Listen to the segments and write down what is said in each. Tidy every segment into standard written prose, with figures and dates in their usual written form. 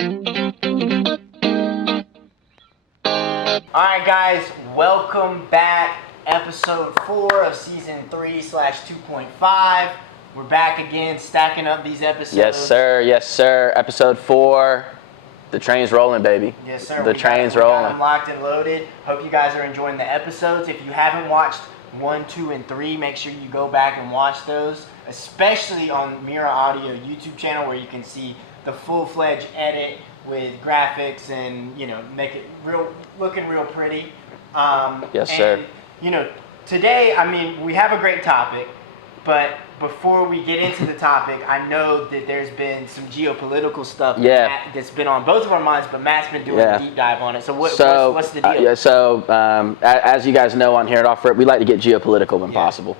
Alright guys, welcome back. Episode 4 of Season 3/2.5. We're back again, stacking up these episodes. Yes, sir. Yes, sir. Episode 4. The train's rolling, baby. Yes, sir. The train's rolling. We got them locked and loaded. Hope you guys are enjoying the episodes. If you haven't watched 1, 2, and 3, make sure you go back and watch those, especially on Mira Audio YouTube channel, where you can see the full-fledged edit with graphics and, you know, make it looking real pretty. Yes, sir. And, you know, today, I mean, we have a great topic, but before we get into the topic, I know that there's been some geopolitical stuff that's been on both of our minds, but Matt's been doing a deep dive on it. So what's the deal? As you guys know on here at Off Rip, we like to get geopolitical when possible.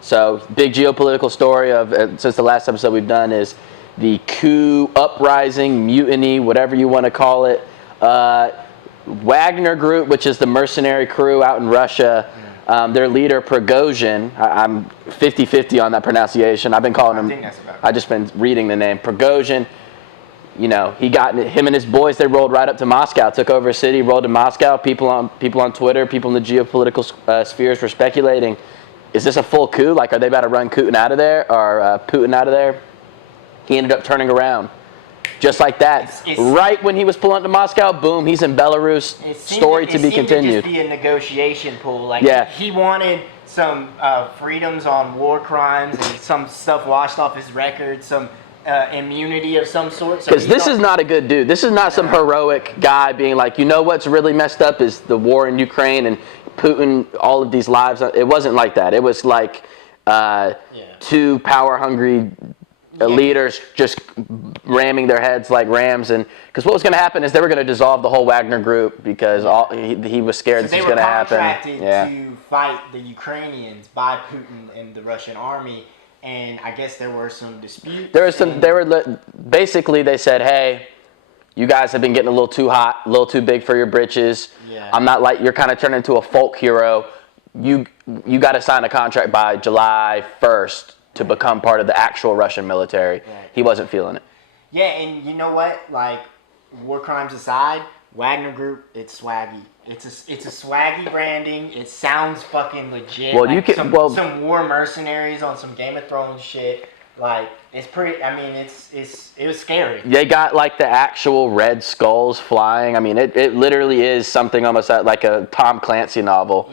So big geopolitical story of since the last episode we've done is the coup, uprising, mutiny, whatever you want to call it. Wagner Group, which is the mercenary crew out in Russia, their leader Prigozhin, I'm 50-50 on that pronunciation. I've been calling him, I've just been reading the name, Prigozhin. You know, him and his boys, they rolled right up to Moscow, took over a city, rolled to Moscow. People on Twitter, people in the geopolitical spheres were speculating, is this a full coup? Like, are they about to run Putin out of there, or Putin out of there? He ended up turning around. Just like that. Right when he was pulling up to Moscow, boom, he's in Belarus. Story to be continued. It seemed to just be a negotiation pool. Like, he wanted some freedoms on war crimes and some stuff washed off his record, some immunity of some sort. Because this is not a good dude. This is not some heroic guy being like, you know what's really messed up is the war in Ukraine and Putin, all of these lives. It wasn't like that. It was like two power-hungry leaders just ramming their heads like rams, and because what was going to happen is they were going to dissolve the whole Wagner Group because he was scared this was going to happen. They were contracted to fight the Ukrainians by Putin and the Russian army, and I guess there were some disputes. Basically they said, hey, you guys have been getting a little too hot, a little too big for your britches. I'm not like, you're kind of turning into a folk hero. You got to sign a contract by July 1st. To become part of the actual Russian military. He wasn't feeling it. Yeah, and you know what? Like, war crimes aside, Wagner Group, it's swaggy. It's a swaggy branding. It sounds fucking legit. Well, like some war mercenaries on some Game of Thrones shit. Like, it's pretty. I mean, it was scary. They got like the actual red skulls flying. I mean, it literally is something almost like a Tom Clancy novel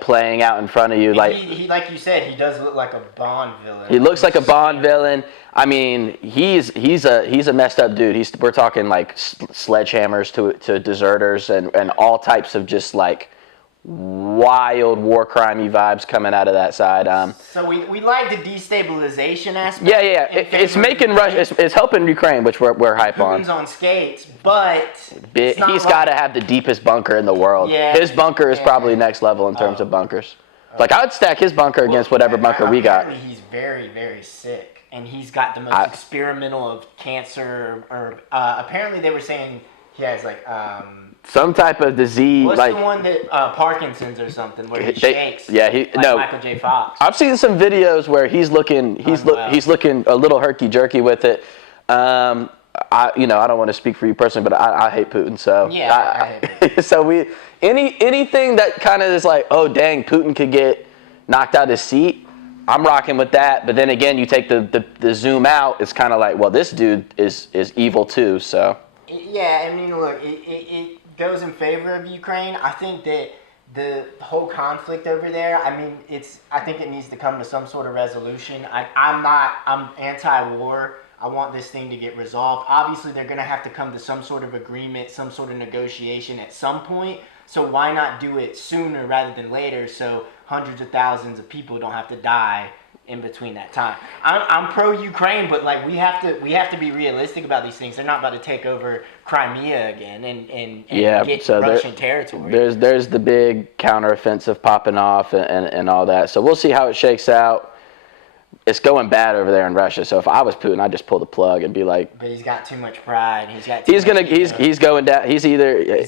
playing out in front of you. Like he like you said, he does look like a Bond villain. He looks like a Bond villain. I mean, he's a messed up dude. We're talking like sledgehammers to deserters and all types of just like wild war crimey vibes coming out of that side. So we like the destabilization aspect. Yeah. It's making Russia. It's helping Ukraine, which we're hype on. Putin's on skates, but he's got to have the deepest bunker in the world. Yeah, his bunker is probably next level in terms of bunkers. Like, I would stack his bunker against whatever bunker we got. Apparently he's very, very sick, and he's got the most experimental of cancer. Or apparently they were saying he has like. Some type of disease. What's like the one that Parkinson's or something where he shakes? Yeah, Michael J. Fox. I've seen some videos where he's looking a little herky jerky with it. I don't want to speak for you personally, but I hate Putin. So I hate Putin. So anything that kind of is like, oh dang, Putin could get knocked out of his seat. I'm rocking with that. But then again, you take the zoom out. It's kind of like, well, this dude is evil too. So. Yeah, I mean, look, it goes in favor of Ukraine. I think that the whole conflict over there, I mean, I think it needs to come to some sort of resolution. I'm anti-war. I want this thing to get resolved. Obviously, they're going to have to come to some sort of agreement, some sort of negotiation at some point. So why not do it sooner rather than later so hundreds of thousands of people don't have to die in between that time. I'm pro-Ukraine, but like we have to be realistic about these things. They're not about to take over Crimea again and get Russian territory. There's the big counteroffensive popping off and all that. So we'll see how it shakes out. It's going bad over there in Russia. So if I was Putin, I'd just pull the plug and be like. But he's got too much pride. He's going down. He's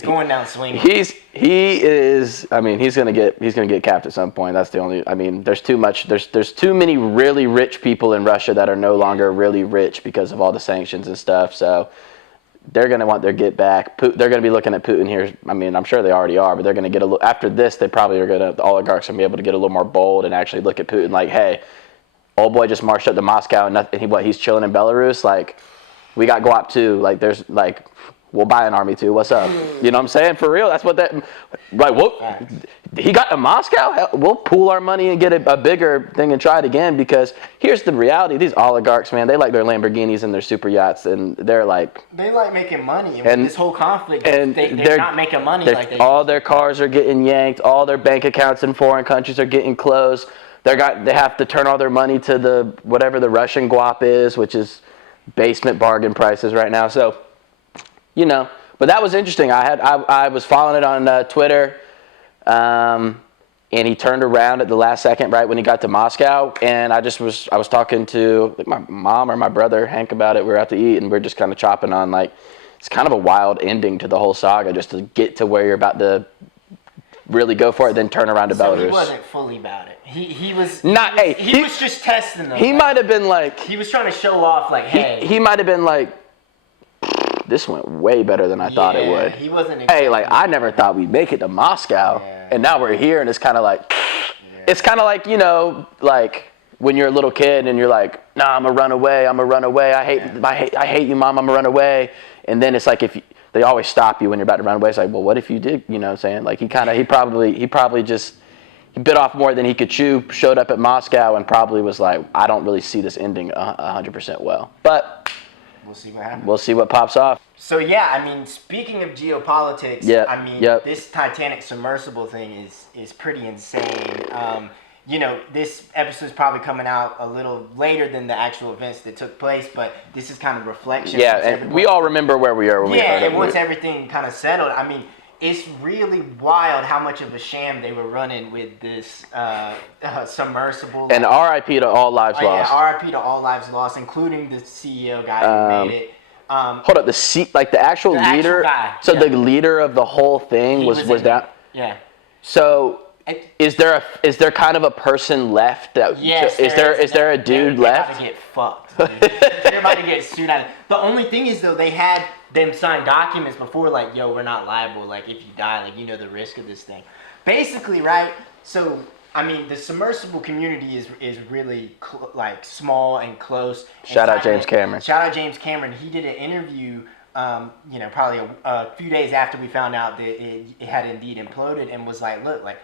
going down swinging. He is. I mean, he's gonna get capped at some point. That's the only. I mean, there's too much. There's too many really rich people in Russia that are no longer really rich because of all the sanctions and stuff. So they're going to want their get back. They're going to be looking at Putin here. I mean, I'm sure they already are, but they're going to get a little, after this, they probably are going to, the oligarchs are going to be able to get a little more bold and actually look at Putin like, hey, old boy just marched up to Moscow and he's chilling in Belarus. Like, we got guap too. Like, there's like, we'll buy an army too. What's up? You know what I'm saying? For real. That's what that, like, what? He got to Moscow? Hell, we'll pool our money and get a bigger thing and try it again, because here's the reality. These oligarchs, man, they like their Lamborghinis and their super yachts, and they're like... They like making money. And this whole conflict, they're not making money like they all their cars are getting yanked. All their bank accounts in foreign countries are getting closed. They have to turn all their money to the whatever the Russian guap is, which is basement bargain prices right now. So, you know, but that was interesting. I was following it on Twitter, and he turned around at the last second right when he got to Moscow, and I was talking to like my mom or my brother Hank about it. We were out to eat, and we are just kind of chopping on like it's kind of a wild ending to the whole saga, just to get to where you're about to really go for it, then turn around to Belarus. He wasn't fully about it. He was just testing them. He might have been like, he was trying to show off like, hey. He might have been like, this went way better than I thought it would. He wasn't. Hey, like I never thought we'd make it to Moscow, and now we're here, and it's kind of like, it's kind of like, you know, like when you're a little kid and you're like, nah, I'm gonna run away. I hate you, mom. I'm gonna run away. And then it's like they always stop you when you're about to run away. It's like, well, what if you did? You know what I'm saying? Like he probably just bit off more than he could chew. Showed up at Moscow and probably was like, I don't really see this ending 100% well, but. We'll see what happens. We'll see what pops off. So yeah, I mean, speaking of geopolitics, this Titanic submersible thing is pretty insane. You know, this episode is probably coming out a little later than the actual events that took place, but this is kind of reflection. Yeah, and we all remember where we are when we heard it. And once everything kind of settled, I mean, it's really wild how much of a sham they were running with this submersible. And RIP to all lives lost. Yeah, RIP to all lives lost, including the CEO guy who made it. Hold up, the actual leader. Guy, so the leader of the whole thing was down. Yeah. So is there kind of a person left that? Yes. Is there a dude left? They're about to get fucked. They're about to get sued out. The only thing is though, they had them sign documents before, like, yo, we're not liable. Like, if you die, like, you know the risk of this thing. Basically, right? So, I mean, the submersible community is really like small and close. Shout out James Cameron. Shout out James Cameron. He did an interview, you know, probably a few days after we found out that it had indeed imploded, and was like, look, like,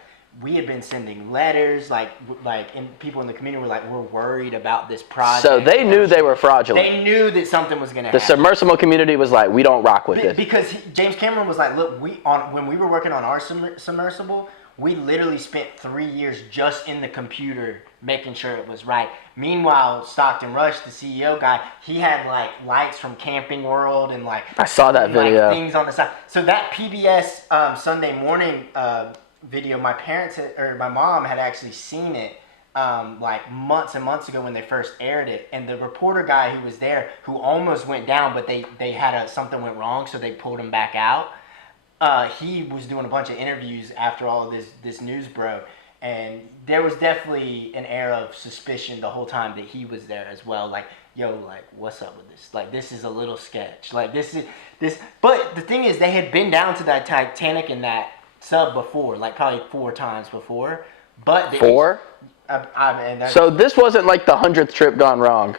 we had been sending letters, and people in the community were like, we're worried about this project. So they knew they were fraudulent. They knew that something was going to happen. The submersible community was like, we don't rock with this. Because James Cameron was like, look, when we were working on our submersible, we literally spent 3 years just in the computer making sure it was right. Meanwhile, Stockton Rush, the CEO guy, he had like lights from Camping World and like I saw that video. Like, things on the side. So that PBS Sunday morning video, my mom had actually seen it like months and months ago when they first aired it, and the reporter guy who was there, who almost went down, but they had something went wrong, so they pulled him back out. He was doing a bunch of interviews after all of this news broke, and there was definitely an air of suspicion the whole time that he was there as well. Like, yo, like, what's up with this? Like, this is a little sketch. Like, this. But the thing is, they had been down to that Titanic in that sub before, like probably 4 times before. But 4? So this wasn't like the 100th trip gone wrong.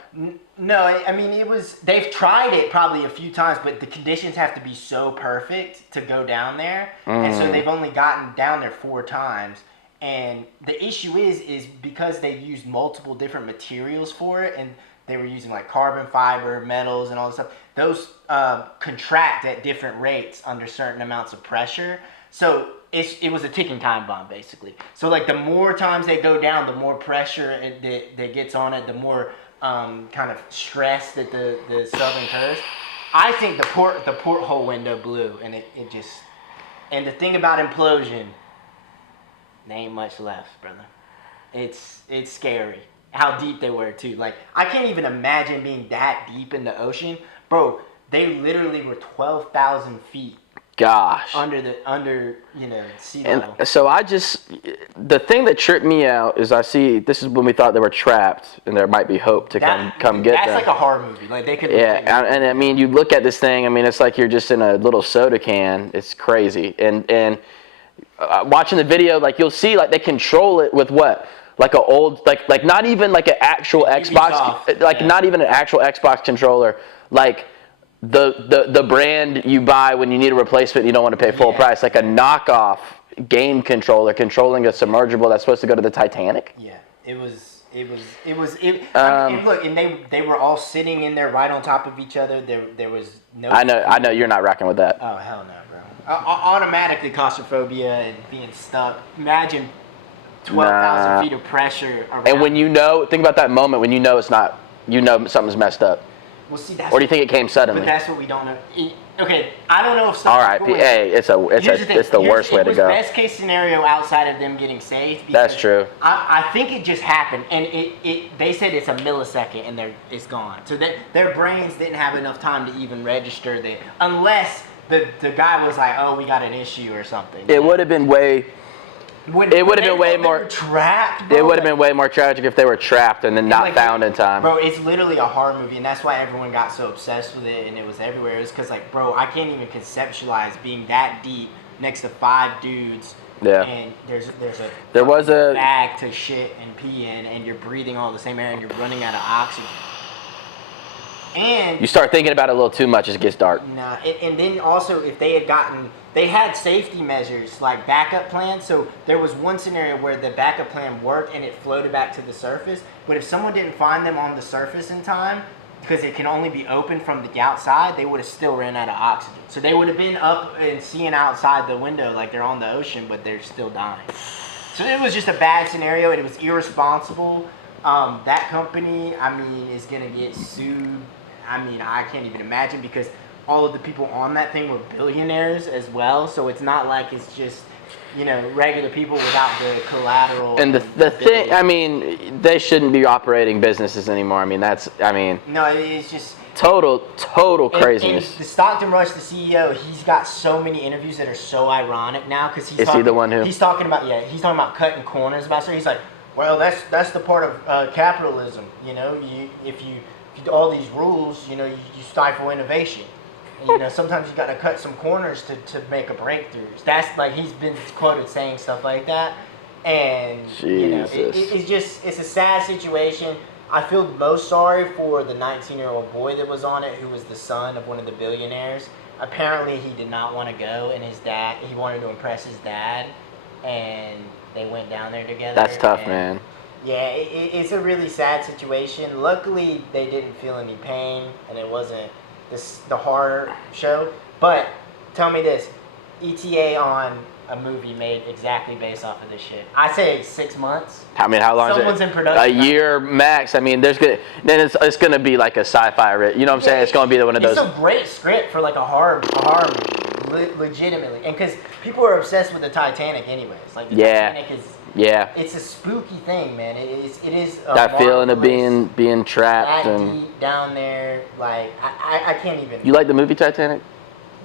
No, I mean, it was. They've tried it probably a few times, but the conditions have to be so perfect to go down there, and so they've only gotten down there 4 times. And the issue is because they've used multiple different materials for it, and they were using like carbon fiber, metals, and all this stuff. Those contract at different rates under certain amounts of pressure. So it was a ticking time bomb, basically. So like the more times they go down, the more pressure that gets on it, the more kind of stress that the sub incurs. I think the porthole window blew, and it just. And the thing about implosion, there ain't much left, brother. It's scary how deep they were too. Like, I can't even imagine being that deep in the ocean, bro. They literally were 12,000 feet gosh. Under sea level. And so the thing that tripped me out is this is when we thought they were trapped and there might be hope to come get them. That's like a horror movie. Like they could. Yeah, and I mean, you look at this thing. I mean, it's like you're just in a little soda can. It's crazy. And watching the video, like you'll see, like they control it with what? Like an old, like not even like an actual Xbox, not even an actual Xbox controller, like the brand you buy when you need a replacement, you don't want to pay full price, like a knockoff game controller controlling a submergible that's supposed to go to the Titanic. Yeah, it was. I mean, look, and they were all sitting in there right on top of each other. There was no. I know you're not rocking with that. Oh hell no, bro! Automatically claustrophobia and being stuck. Imagine 12,000 feet of pressure around. And when think about that moment when it's not, something's messed up. Well, see, that's. Or do you think it came suddenly? But that's what we don't know. Okay, I don't know if. R.I.P. Hey, it's the worst way to go. Best case scenario outside of them getting saved. That's true. I think it just happened, and they said it's a millisecond, and it's gone. So their brains didn't have enough time to even register that, unless the guy was like, "Oh, we got an issue" or something. It would have been way. It would have been way more trapped. Bro, it would have been way more tragic if they were trapped and then not found in time. Bro, it's literally a horror movie, and that's why everyone got so obsessed with it, and it was everywhere. It was because, like, bro, I can't even conceptualize being that deep next to 5 dudes. Yeah. And there was a bag to shit and pee in, and you're breathing all the same air, and you're running out of oxygen. And you start thinking about it a little too much, it gets dark. Nah, and then also if they had safety measures like backup plans. So there was one scenario where the backup plan worked and it floated back to the surface. But if someone didn't find them on the surface in time, because it can only be opened from the outside, they would have still ran out of oxygen. So they would have been up and seeing outside the window like they're on the ocean, but they're still dying. So it was just a bad scenario. It was irresponsible. That company, I mean, is gonna get sued. I mean, I can't even imagine, because all of the people on that thing were billionaires as well. So it's not like it's just, regular people without the collateral. And the thing, I mean, they shouldn't be operating businesses anymore. I mean, no, it's just total craziness. And the Stockton Rush, the CEO, he's got so many interviews that are so ironic now, because he's he the one who? He's talking about cutting corners about stuff. He's like, well, that's the part of capitalism. If you all these rules, you stifle innovation. And, sometimes you got to cut some corners to make a breakthrough. That's like, he's been quoted saying stuff like that, and it's a sad situation. I feel most sorry for the 19-year-old boy that was on it, who was the son of one of the billionaires. Apparently, he did not want to go, and he wanted to impress his dad, and they went down there together. That's tough, man. Yeah, it's a really sad situation. Luckily, they didn't feel any pain, and it wasn't the horror show. But tell me this, ETA on a movie made exactly based off of this shit. I say 6 months. I mean, how long Someone's is it? In production. A year max. I mean, it's gonna be like a sci-fi. You know what I'm saying? It's gonna be one of those. It's a great script for like a horror movie, legitimately, and because people are obsessed with the Titanic, anyways. Like the Titanic is. Yeah. It's a spooky thing, man. It is. That feeling of being trapped and deep down there, like I can't even. You like the movie Titanic?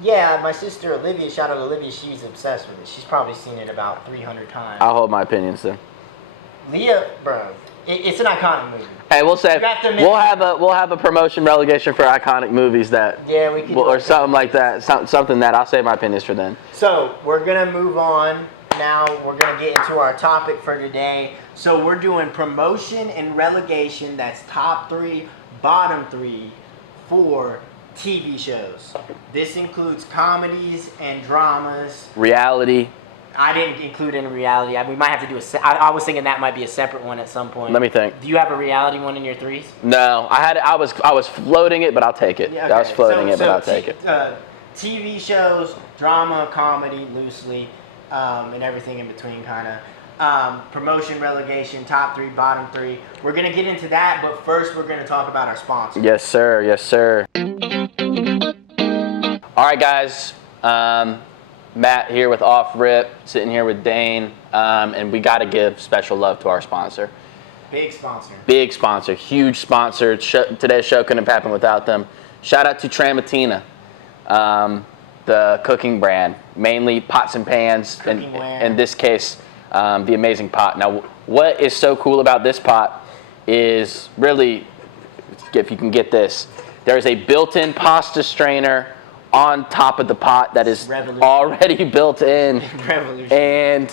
Yeah, my sister Olivia, shout out Olivia, she's obsessed with it. She's probably seen it about 300 times. I'll hold my opinions then. Leah, bro, it's an iconic movie. Hey, we'll say we'll have a promotion relegation for iconic movies that we can or something like that. Something that I'll save my opinions for then. So we're gonna move on. Now we're going to get into our topic for today. So we're doing promotion and relegation. That's top 3, bottom 3 for TV shows. This includes comedies and dramas. Reality. I didn't include any reality. We might have to do I was thinking that might be a separate one at some point. Let me think. Do you have a reality one in your 3s? No, I was floating it, but I'll take it. Yeah, okay. I was floating it, but I'll take it. TV shows, drama, comedy, loosely. And everything in between, kind of. Promotion, relegation, top 3, bottom 3. We're going to get into that, but first we're going to talk about our sponsor. Yes, sir. Yes, sir. All right, guys. Matt here with Off Rip, sitting here with Dane, and we got to give special love to our sponsor. Big sponsor. Big sponsor. Huge sponsor. Today's show couldn't have happened without them. Shout out to Tramatina. the cooking brand, mainly pots and pans, and in this case, the Amazing Pot. Now, what is so cool about this pot is really, if you can get this, there's a built-in pasta strainer on top of the pot that is already built in, and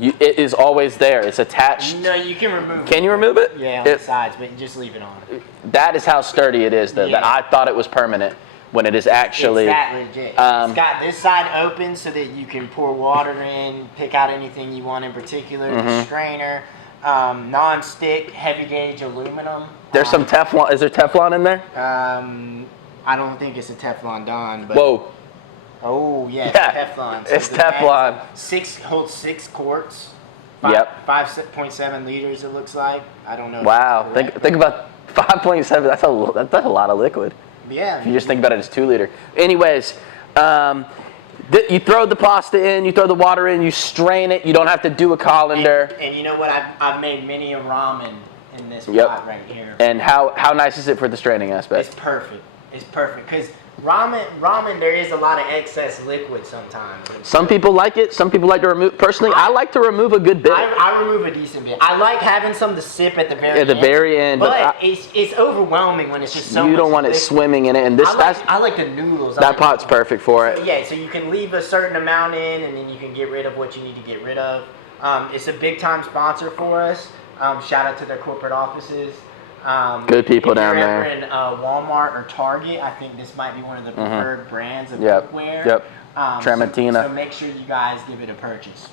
it is always there. It's attached. No, you can remove it. Can you remove it? Yeah, on the sides, but you just leave it on. That is how sturdy it is, though. That I thought it was permanent when it is actually. It's that legit. It's got this side open so that you can pour water in, pick out anything you want in particular. The strainer, non-stick, heavy gauge aluminum. There's some Teflon. Is there Teflon in there? I don't think it's a Teflon Don, but. Whoa. Oh yeah, Teflon. So it's Teflon. Holds 6 quarts. 5.7 liters. It looks like. I don't know. Wow. Think about 5.7. That's a lot of liquid. Yeah. If you just think about it as 2 liter. Anyways, you throw the pasta in, you throw the water in, you strain it. You don't have to do a colander. And you know what? I've made many a ramen in this pot right here. And how nice is it for the straining aspect? It's perfect. It's perfect because ramen there is a lot of excess liquid sometimes. Some people like it. Some people like to remove. Personally, I like to remove a good bit. I remove a decent bit. I like having some to sip at the very end. At the very end, but it's overwhelming when it's just so. You don't want liquid. It swimming in it, and I like the noodles. That pot's perfect for it. So, yeah, so you can leave a certain amount in, and then you can get rid of what you need to get rid of. It's a big time sponsor for us. Shout out to their corporate offices. Good people down there. If you're ever in Walmart or Target, I think this might be one of the preferred brands of cookware. Yep. Tramontina. So make sure you guys give it a purchase.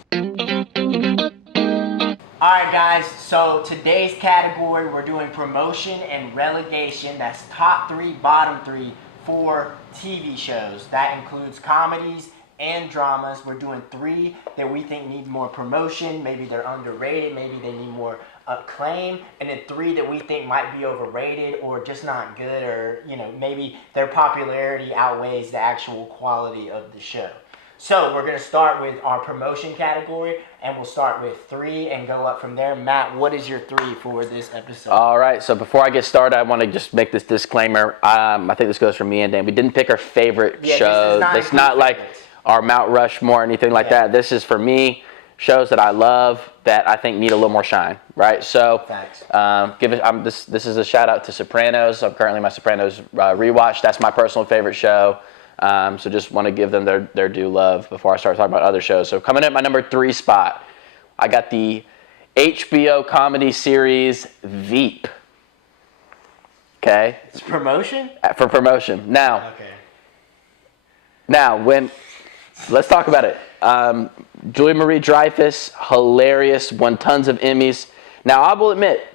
Alright guys, so today's category, we're doing promotion and relegation. That's top 3, bottom 3 for TV shows. That includes comedies and dramas. We're doing 3 that we think need more promotion. Maybe they're underrated, maybe they need more acclaim, and then 3 that we think might be overrated or just not good, or maybe their popularity outweighs the actual quality of the show. So we're going to start with our promotion category, and we'll start with 3 and go up from there. Matt, what is your 3 for this episode? All right, so before I get started, I want to just make this disclaimer. I think this goes for me and Dan. We didn't pick our favorite show. It's not like our Mount Rushmore or anything like that. This is for me. Shows that I love that I think need a little more shine, right? So, this is a shout out to Sopranos. I'm currently my Sopranos rewatch. That's my personal favorite show. So just want to give them their due love before I start talking about other shows. So coming in at my number 3 spot, I got the HBO comedy series Veep. Okay. It's promotion? For promotion. Now, let's talk about it. Julia Marie-Dreyfus, hilarious, won tons of Emmys. Now, I will admit,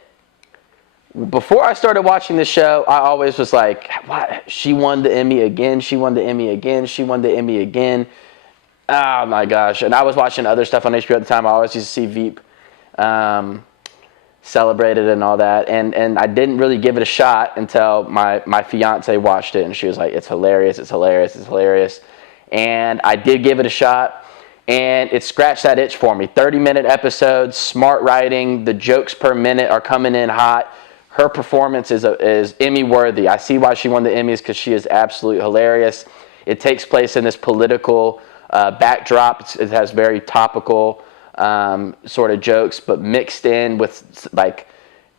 before I started watching this show, I always was like, what? She won the Emmy again, she won the Emmy again, she won the Emmy again. Oh my gosh. And I was watching other stuff on HBO at the time. I always used to see Veep celebrated and all that. And I didn't really give it a shot until my fiance watched it, and she was like, it's hilarious, it's hilarious, it's hilarious. And I did give it a shot, and it scratched that itch for me. 30-minute episodes, smart writing, the jokes per minute are coming in hot. Her performance is Emmy-worthy. I see why she won the Emmys, because she is absolutely hilarious. It takes place in this political backdrop. It has very topical sort of jokes, but mixed in with like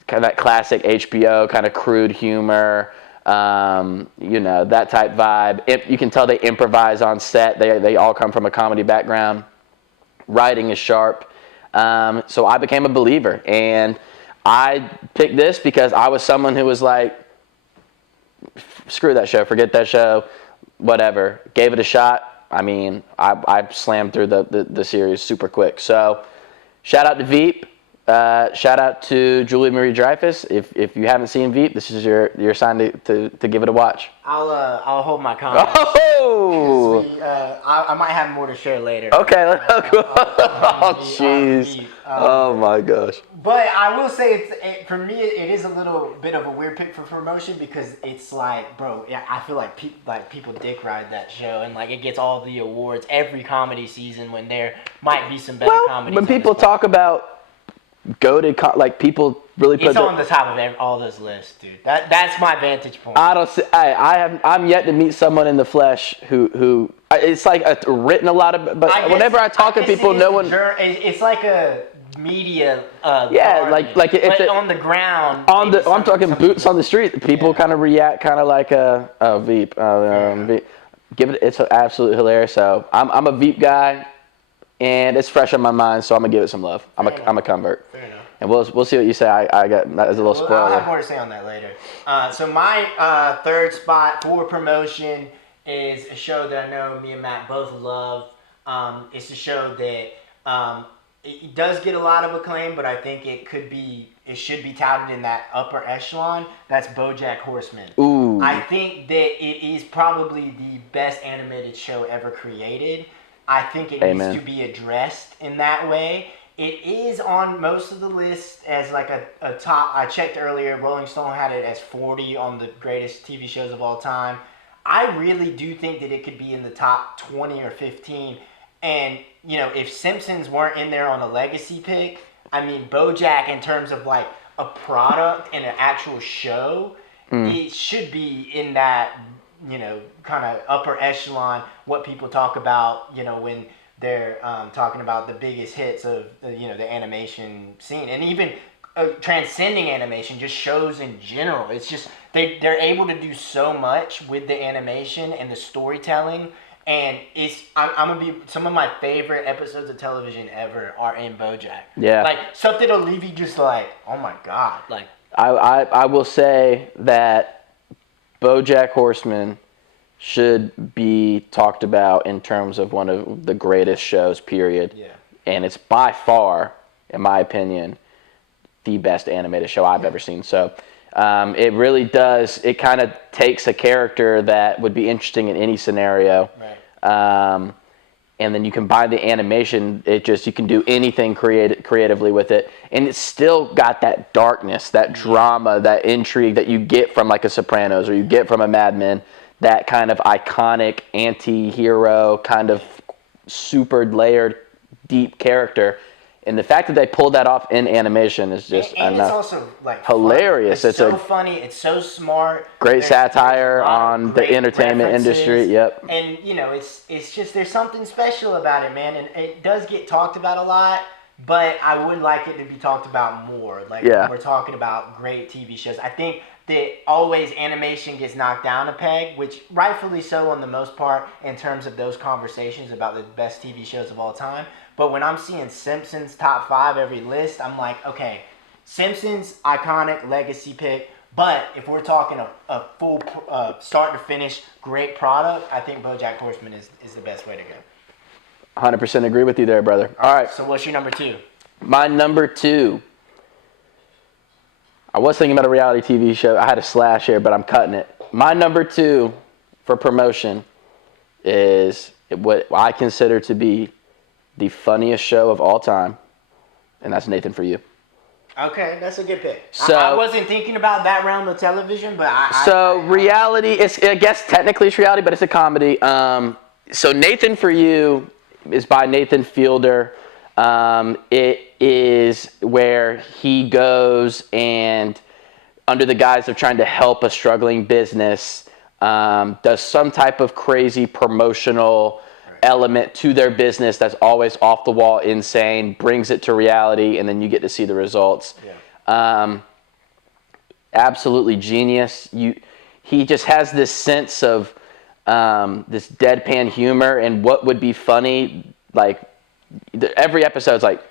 kind of that classic HBO kind of crude humor. That type vibe. You can tell they improvise on set. They all come from a comedy background. Writing is sharp. So I became a believer, and I picked this because I was someone who was like, screw that show, forget that show, whatever. Gave it a shot. I mean, I slammed through the series super quick. So shout out to Veep. Shout out to Julia Marie-Dreyfus. If you haven't seen Veep, this is your sign to give it a watch. I'll hold my comments. Oh! I might have more to share later. Okay, let's go. Oh, jeez. Oh my gosh. But I will say, for me, it is a little bit of a weird pick for promotion, because it's like, bro, I feel like people dick ride that show, and like it gets all the awards every comedy season when there might be some better comedies. When people talk about goated, like people really put. It's on the top of all those lists, dude. That's my vantage point. I don't see. I'm yet to meet someone in the flesh who it's like written a lot of. But whenever I talk to people, no one. It's like a media. Yeah, like if but on the ground. I'm talking boots on the street. People kind of react kind of like a Veep. Veep. It's absolutely hilarious. So I'm a Veep guy, and it's fresh on my mind. So I'm gonna give it some love. I'm a convert. Fair enough. And we'll see what you say. I got that as a little spoiler. I'll have more to say on that later. So my third spot for promotion is a show that I know me and Matt both love. It's a show that it does get a lot of acclaim, but I think it should be touted in that upper echelon. That's BoJack Horseman. Ooh. I think that it is probably the best animated show ever created. I think it needs to be addressed in that way. It is on most of the lists as like a top. I checked earlier. Rolling Stone had it as 40 on the greatest TV shows of all time. I really do think that it could be in the top 20 or 15. And, if Simpsons weren't in there on a legacy pick, I mean, BoJack in terms of like a product and an actual show, it should be in that, kind of upper echelon, what people talk about, when they're talking about the biggest hits of the animation scene, and even transcending animation, just shows in general. It's just they're able to do so much with the animation and the storytelling, and I'm gonna be some of my favorite episodes of television ever are in BoJack. Yeah, like something that'll leave you just like, oh my god. Like I will say that BoJack Horseman should be talked about in terms of one of the greatest shows, period. Yeah. And it's by far, in my opinion, the best animated show I've ever seen. So it really does, it kind of takes a character that would be interesting in any scenario. Right. And then you combine the animation, you can do anything creatively with it. And it's still got that darkness, that drama, that intrigue that you get from like a Sopranos or you get from a Mad Men. That kind of iconic anti-hero, kind of super layered, deep character. And the fact that they pulled that off in animation is just and it's also like hilarious. It's so funny. It's so smart. Great satire on the entertainment industry. Yep. And it's just there's something special about it, man. And it does get talked about a lot, but I would like it to be talked about more. Like when we're talking about great TV shows, I think that always animation gets knocked down a peg, which rightfully so on the most part in terms of those conversations about the best TV shows of all time. But when I'm seeing Simpsons top 5 every list, I'm like, okay, Simpsons, iconic legacy pick. But if we're talking a full start to finish great product, I think BoJack Horseman is the best way to go. 100% agree with you there, brother. All right. So what's your number 2? My number 2. I was thinking about a reality TV show. I had a slash here, but I'm cutting it. My number 2 for promotion is what I consider to be the funniest show of all time, and that's Nathan For You. Okay, that's a good pick. So, I wasn't thinking about that realm of television, but reality, I guess technically it's reality, but it's a comedy. So Nathan For You is by Nathan Fielder. It is where he goes and, under the guise of trying to help a struggling business, does some type of crazy promotional element to their business that's always off the wall, insane, brings it to reality, and then you get to see the results. Yeah. Absolutely genius. He just has this sense of this deadpan humor, and what would be funny, like every episode's like,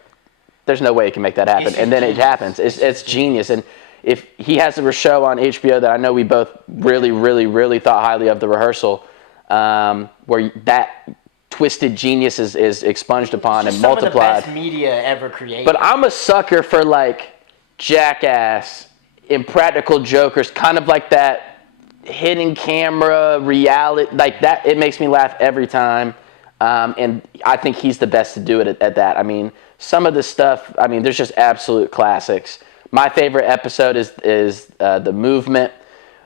there's no way he can make that happen, and then it happens. It's genius. And if he has a show on HBO that I know we both really, really, really thought highly of, The Rehearsal, where that twisted genius is expunged upon and multiplied. Some of the best media ever created. But I'm a sucker for like Jackass, Impractical Jokers, kind of like that hidden camera reality, like that. It makes me laugh every time. And I think he's the best to do it at that. I mean, some of the stuff, there's just absolute classics. My favorite episode is The Movement,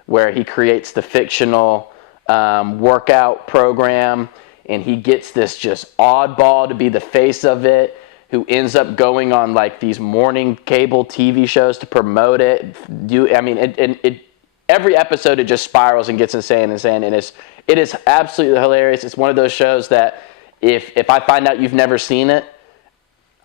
where he creates the fictional workout program, and he gets this just oddball to be the face of it, who ends up going on like these morning cable TV shows to promote it. Every episode it just spirals and gets insane, and it is absolutely hilarious. It's one of those shows that if I find out you've never seen it,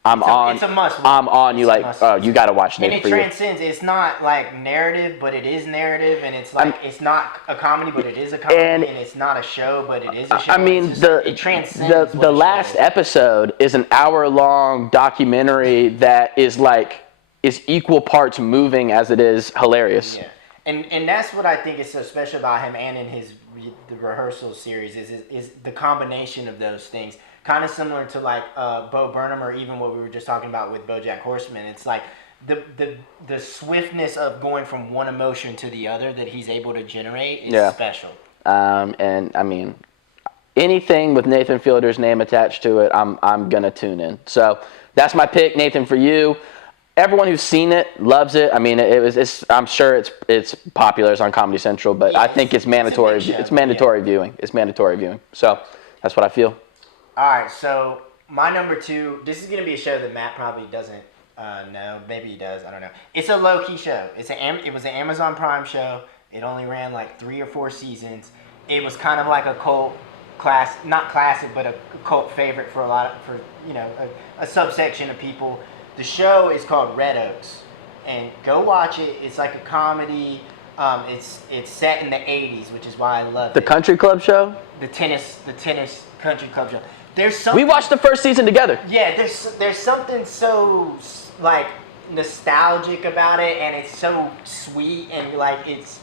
it's a must. I'm on you like, oh, you got to watch it. And it transcends. It's not like narrative, but it is narrative, and it's like it's not a comedy, but it is a comedy, and it's not a show, but it is a show. I mean, it transcends. The last episode is an hour-long documentary that is equal parts moving as it is hilarious. Yeah, and that's what I think is so special about him, and in the rehearsal series is the combination of those things. Kind of similar to like Bo Burnham, or even what we were just talking about with BoJack Horseman. It's like the swiftness of going from one emotion to the other that he's able to generate is special. And I mean, anything with Nathan Fielder's name attached to it, I'm gonna tune in. So that's my pick, Nathan, for you. Everyone who's seen it loves it. I mean, I'm sure it's popular. It's on Comedy Central, but I think it's mandatory. It's mandatory viewing. It's mandatory viewing. So that's what I feel. All right, so my number 2, this is going to be a show that Matt probably doesn't know. Maybe he does. I don't know. It's a low-key show. It was an Amazon Prime show. It only ran like 3 or 4 seasons. It was kind of like a cult not classic, but a cult favorite for a subsection of people. The show is called Red Oaks, and go watch it. It's like a comedy. It's set in the 80s, which is why I love it. The country club show? The tennis country club show. We watched the first season together. Yeah, there's something so like nostalgic about it, and it's so sweet, and like it's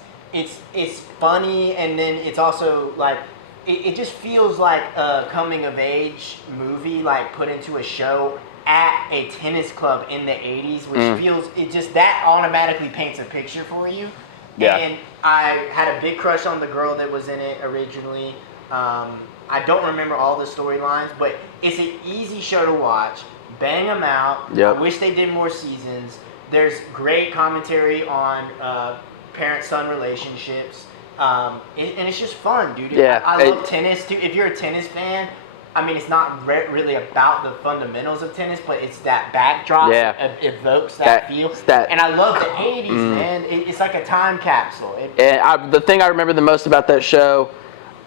funny, and then it's also like it just feels like a coming of age movie, like put into a show at a tennis club in the 80s, which that automatically paints a picture for you. Yeah. And I had a big crush on the girl that was in it originally. I don't remember all the storylines, but it's an easy show to watch. Bang them out. Yep. I wish they did more seasons. There's great commentary on parent-son relationships. And it's just fun, dude. Yeah. I love tennis, too. If you're a tennis fan, I mean, it's not really about the fundamentals of tennis, but it's that backdrop evokes that feel. And I love the 80s, man. It's like a time capsule. The thing I remember the most about that show,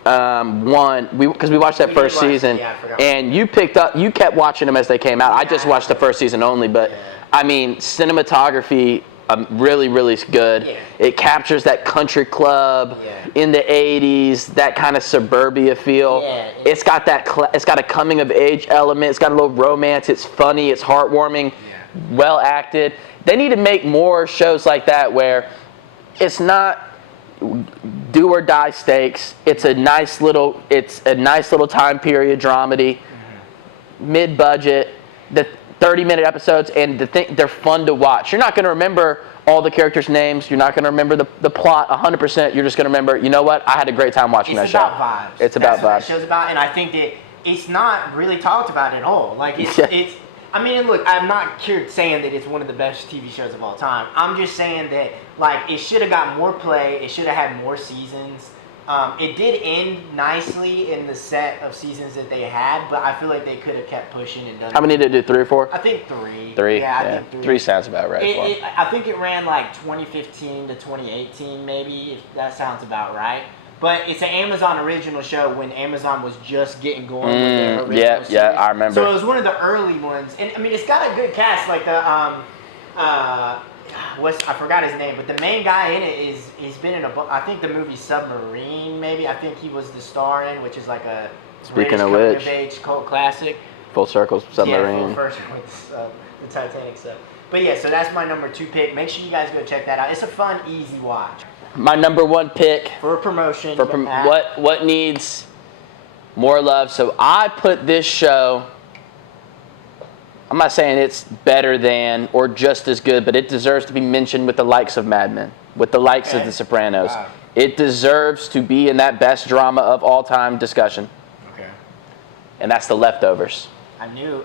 because we watched that first season, and you kept watching them as they came out. I just watched the first season only, but I mean, cinematography, really, really good. Yeah. It captures that country club in the 80s, that kind of suburbia feel. Yeah, it's got it's got a coming of age element. It's got a little romance. It's funny. It's heartwarming. Yeah. Well acted. They need to make more shows like that where it's not do or die stakes. It's a nice little time period dramedy, mid-budget. The 30-minute episodes, and they're fun to watch. You're not going to remember all the characters' names. You're not going to remember the plot 100%. You're just going to remember, you know what? I had a great time watching that show. It's about vibes. It's about vibes. That's what that show's about, and I think that it's not really talked about at all. Like, I mean, look, I'm not saying that it's one of the best TV shows of all time. I'm just saying that, like, it should have got more play. It should have had more seasons. It did end nicely in the set of seasons that they had, but I feel like they could have kept pushing and done. How many did it do? 3 or 4? I think 3. 3. Yeah, I think 3. 3 sounds about right. I think it ran like 2015 to 2018, maybe. If that sounds about right. But it's an Amazon original show when Amazon was just getting going with their original series. Yeah, I remember. So it was one of the early ones, and I mean, it's got a good cast. Like I forgot his name, but the main guy in it he's been in I think the movie Submarine, maybe. I think he was the star in, which is like a Speaking of which, age cult classic. Full Circle, Submarine. Yeah, full circle with the Titanic stuff. But yeah, so that's my number 2 pick. Make sure you guys go check that out. It's a fun, easy watch. My number 1 pick for promotion. What needs more love? So I put this show. I'm not saying it's better than or just as good, but it deserves to be mentioned with the likes of Mad Men, with the likes of The Sopranos. Wow. It deserves to be in that best drama of all time discussion. Okay. And that's The Leftovers. I knew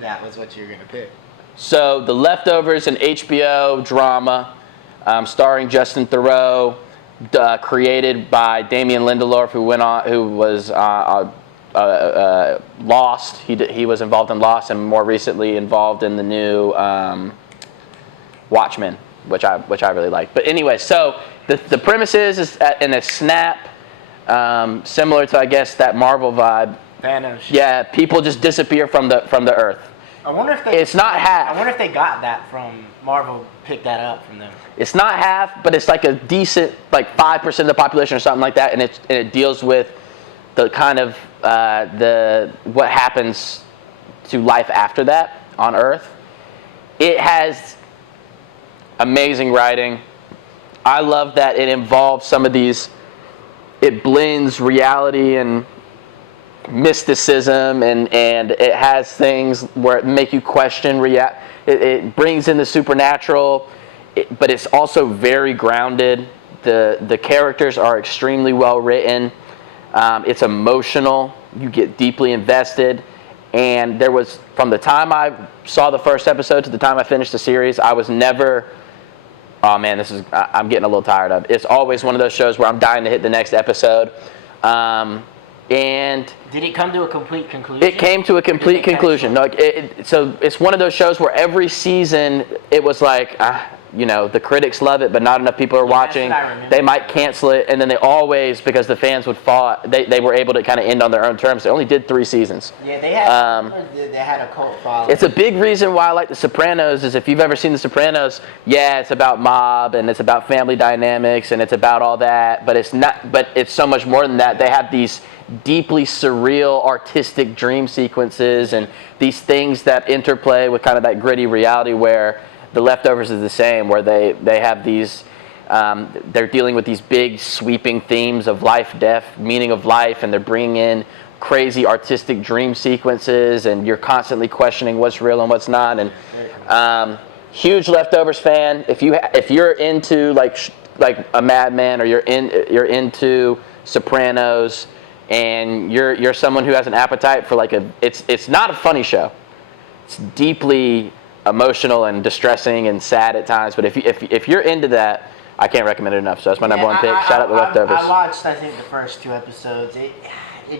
that was what you were going to pick. So The Leftovers, an HBO drama starring Justin Theroux, created by Damien Lindelof, who was Lost. He was involved in Lost, and more recently involved in the new Watchmen, which I really like. But anyway, so the premise is in a snap, similar to, I guess, that Marvel vibe. Thanos. Yeah, people just disappear from the Earth. I wonder if they. It's not half. I wonder if they got that from Marvel. Picked that up from them. It's not half, but it's like a decent, like 5% of the population or something like that, and it deals with the kind of what happens to life after that on Earth. It has amazing writing. I love that it involves some of these. It blends reality and mysticism, and it has things where it make you question it brings in the supernatural, but it's also very grounded. The characters are extremely well written. It's emotional. You get deeply invested. And there was, from the time I saw the first episode to the time I finished the series, I was never, oh man, I'm getting a little tired of it. It's always one of those shows where I'm dying to hit the next episode. And did it come to a complete conclusion? It came to a complete conclusion. So it's one of those shows where every season it was like, the critics love it, but not enough people are watching. They might cancel it, and then they always, because the fans would fall, they were able to kind of end on their own terms. They only did 3 seasons. Yeah, they had a cult following. It's a big reason why I like The Sopranos. Is if you've ever seen The Sopranos, yeah, it's about mob and it's about family dynamics and it's about all that, but it's not. But it's so much more than that. They have these deeply surreal, artistic dream sequences and these things that interplay with kind of that gritty reality where The Leftovers is the same, where they have these, they're dealing with these big sweeping themes of life, death, meaning of life, and they're bringing in crazy artistic dream sequences, and you're constantly questioning what's real and what's not. And huge Leftovers fan. If you're into like a Mad Men, or you're into Sopranos, and you're someone who has an appetite for it's not a funny show. It's deeply emotional and distressing and sad at times, but if you're into that, I can't recommend it enough. So that's my number one pick. Shout out The Leftovers. I watched, I think, the first 2 episodes. It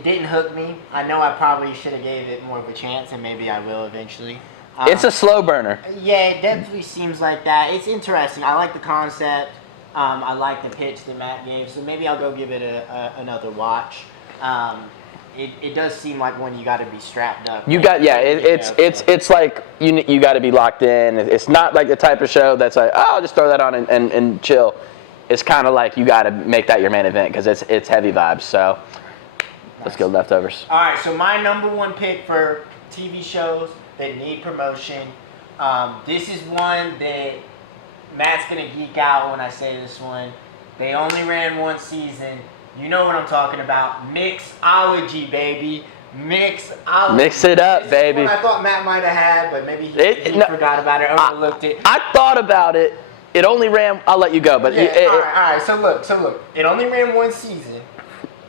didn't hook me. I know I probably should have gave it more of a chance, and maybe I will eventually. It's a slow burner. Yeah, it definitely seems like that. It's interesting. I like the concept. I like the pitch that Matt gave, so maybe I'll go give it another watch. It does seem like one you got to be strapped up. It's like you got to be locked in. It's not like the type of show that's like, oh, I'll just throw that on and chill. It's kind of like you got to make that your main event because it's heavy vibes. So let's go Leftovers. All right, so my number 1 pick for TV shows that need promotion. This is one that Matt's gonna geek out when I say this one. They only ran 1 season. You know what I'm talking about. Mixology, baby. Mixology. Mix it up, baby. I thought Matt might have had, but maybe he forgot about it, overlooked it. I thought about it. It only ran, I'll let you go. But yeah, all right. So look. It only ran 1 season.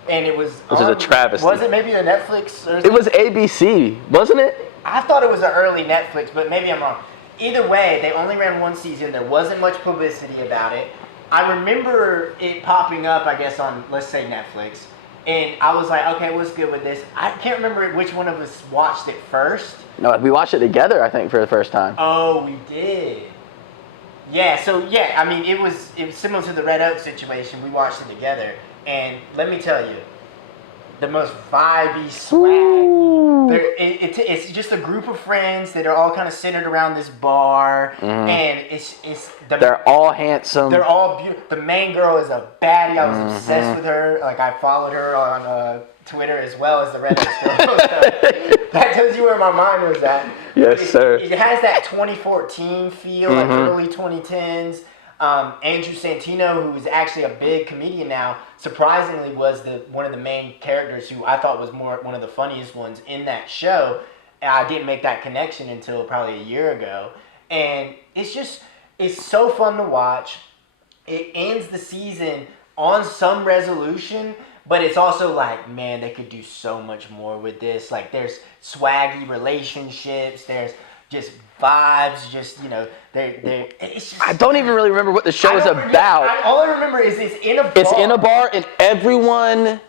And it was... Which is a travesty. Was it maybe a Netflix? Or it was ABC, wasn't it? I thought it was an early Netflix, but maybe I'm wrong. Either way, they only ran 1 season. There wasn't much publicity about it. I remember it popping up, I guess, on, let's say, Netflix. And I was like, okay, what's good with this? I can't remember which one of us watched it first. No, we watched it together, I think, for the first time. Oh, we did. Yeah, so, I mean, it was similar to the Red Oak situation. We watched it together. And let me tell you, the most vibey, swaggy. It's just a group of friends that are all kind of centered around this bar, and they're all handsome. They're all beautiful. The main girl is a baddie. I was obsessed with her. Like, I followed her on Twitter as well as the Red Oak girl. That tells you where my mind was at. Yes, sir. It has that 2014 feel, like early 2010s. Andrew Santino, who is actually a big comedian now, surprisingly was one of the main characters who I thought was one of the funniest ones in that show. And I didn't make that connection until probably a year ago. And it's so fun to watch. It ends the season on some resolution, but it's also like, man, they could do so much more with this. Like, there's swaggy relationships, there's just vibes, it's just... I don't even really remember what the show is about. All I remember is it's in a bar. It's in a bar, and everyone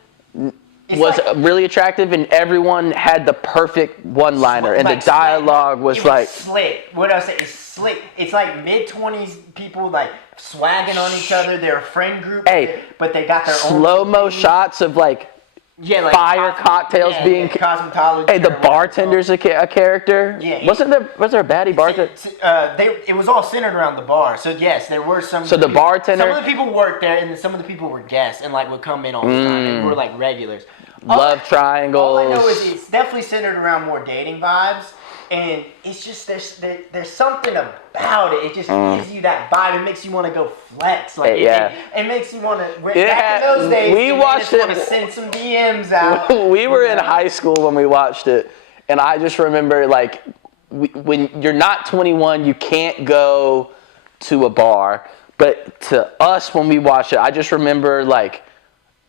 was really attractive, and everyone had the perfect one-liner, and the dialogue was slick. What I say is slick. It's like mid-20s people like swagging on each other. They're a friend group, but they got their own slow-mo shots of fire cocktails being cosmetology. Hey, the bartender's a character. Yeah, was there a baddie bartender? It was all centered around the bar. So yes, there were some. So the bartender. Some of the people worked there, and some of the people were guests and would come in all the time and were like regulars. Love triangles. All I know is it's definitely centered around more dating vibes, and it's just there's something about it. It just gives you that vibe. It makes you want to go flex. It makes you want to. Back in those days, we watched it. Want to send some DMs out. We were in high school when we watched it, and I just remember when you're not 21, you can't go to a bar. But to us, when we watched it, I just remember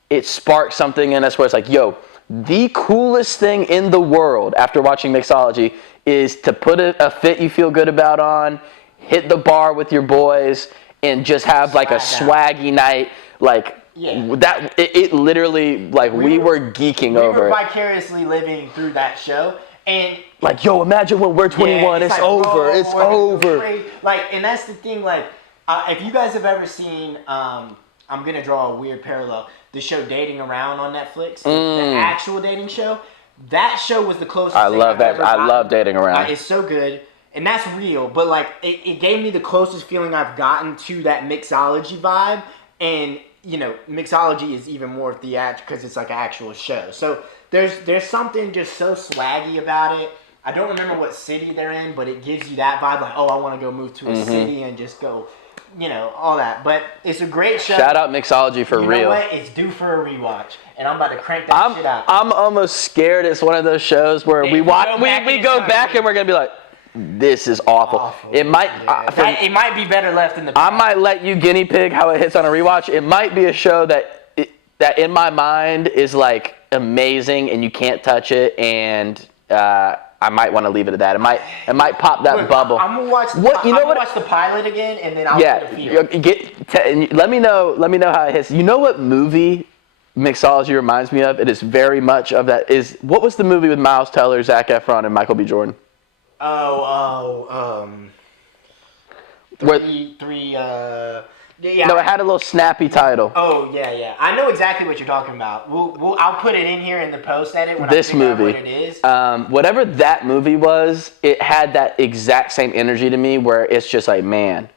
it sparked something in us where it's like, yo, the coolest thing in the world after watching Mixology is to put a fit you feel good about on, hit the bar with your boys, and just have a swaggy night. It literally, we were geeking over it. We were vicariously living through that show. And yo, imagine when we're 21, it's over. It's over. And that's the thing, if you guys have ever seen, I'm going to draw a weird parallel, the show Dating Around on Netflix, the actual dating show, that show was the closest I love that. I love Dating Around. It's so good. And that's real, but it gave me the closest feeling I've gotten to that mixology vibe. And, mixology is even more theatrical because it's an actual show. So there's something just so swaggy about it. I don't remember what city they're in, but it gives you that vibe I want to go move to a city and just go, all that. But it's a great show. Shout out Mixology for real. You know what? It's due for a rewatch. And I'm about to crank that shit out. I'm almost scared it's one of those shows where we go back and we're going to be like, this is awful. It might it might be better left in the past. I might let you guinea pig how it hits on a rewatch. It might be a show that in my mind is amazing and you can't touch it, and I might want to leave it at that. It might pop that bubble. I'm gonna watch watch the pilot again, and then I'll let me know how it hits. You know what movie Mixology reminds me of? It is very much of that. What was the movie with Miles Teller, Zac Efron, and Michael B. Jordan? Yeah. No, it had a little snappy title. Oh, yeah. I know exactly what you're talking about. I'll put it in here in the post edit when this I figure movie. out what it is. Whatever that movie was, it had that exact same energy to me where it's just man,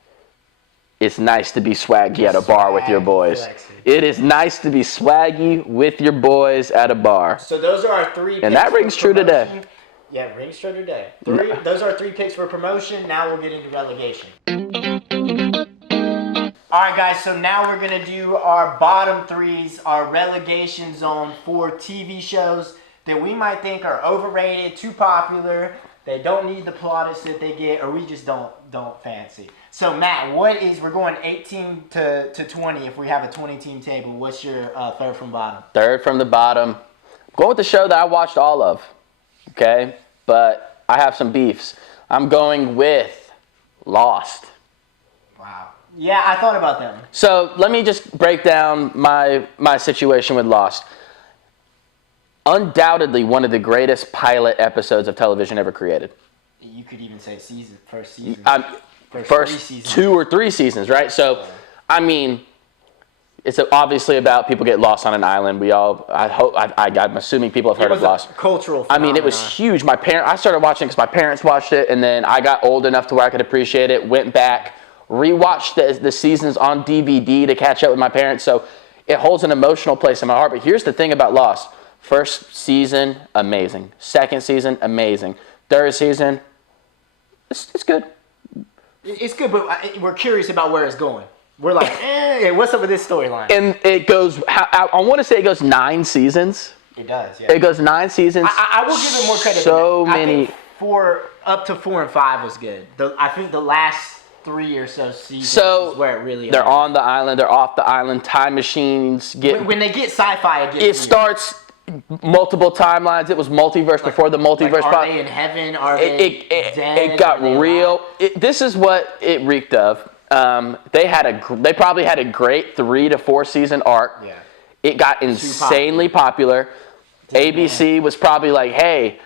it's nice to be swaggy at a bar with your boys. Sexy. It is nice to be swaggy with your boys at a bar. So those are our three picks. And that rings true today. Yeah, rings true today. Those are our 3 picks for promotion. Now we'll get into relegation. Alright guys, so now we're going to do our bottom 3s, our relegation zone for TV shows that we might think are overrated, too popular, they don't need the plaudits that they get, or we just don't fancy. So Matt, we're going 18 to 20 if we have a 20-team table. What's your third from bottom? Third from the bottom. I'm going with the show that I watched all of, okay? But I have some beefs. I'm going with Lost. Wow. Yeah, I thought about them. So let me just break down my situation with Lost. Undoubtedly one of the greatest pilot episodes of television ever created. You could even say first season. First 2 or 3 seasons, right? So, it's obviously about people get lost on an island. I'm assuming people have heard of Lost. Cultural phenomenon. It was huge. I started watching because my parents watched it, and then I got old enough to where I could appreciate it, went back, rewatched the seasons on DVD to catch up with my parents. So it holds an emotional place in my heart. But here's the thing about Lost. First season, amazing. Second season, amazing. Third season, it's good. It's good, but we're curious about where it's going. We're like, what's up with this storyline? And it goes, I want to say it goes 9 seasons. It does, yeah. It goes 9 seasons. I will give it more credit. I think up to 4 and 5 was good. I think the last 3 or so seasons is where it really. They're on the island. They're off the island. Time machines get. When they get sci-fi, it starts multiple timelines. It was multiverse before the multiverse. Are they in heaven? Are they dead? It got real. This is what it reeked of. They probably had a great 3 to 4 season arc. Yeah. It got insanely popular. ABC was probably like, hey,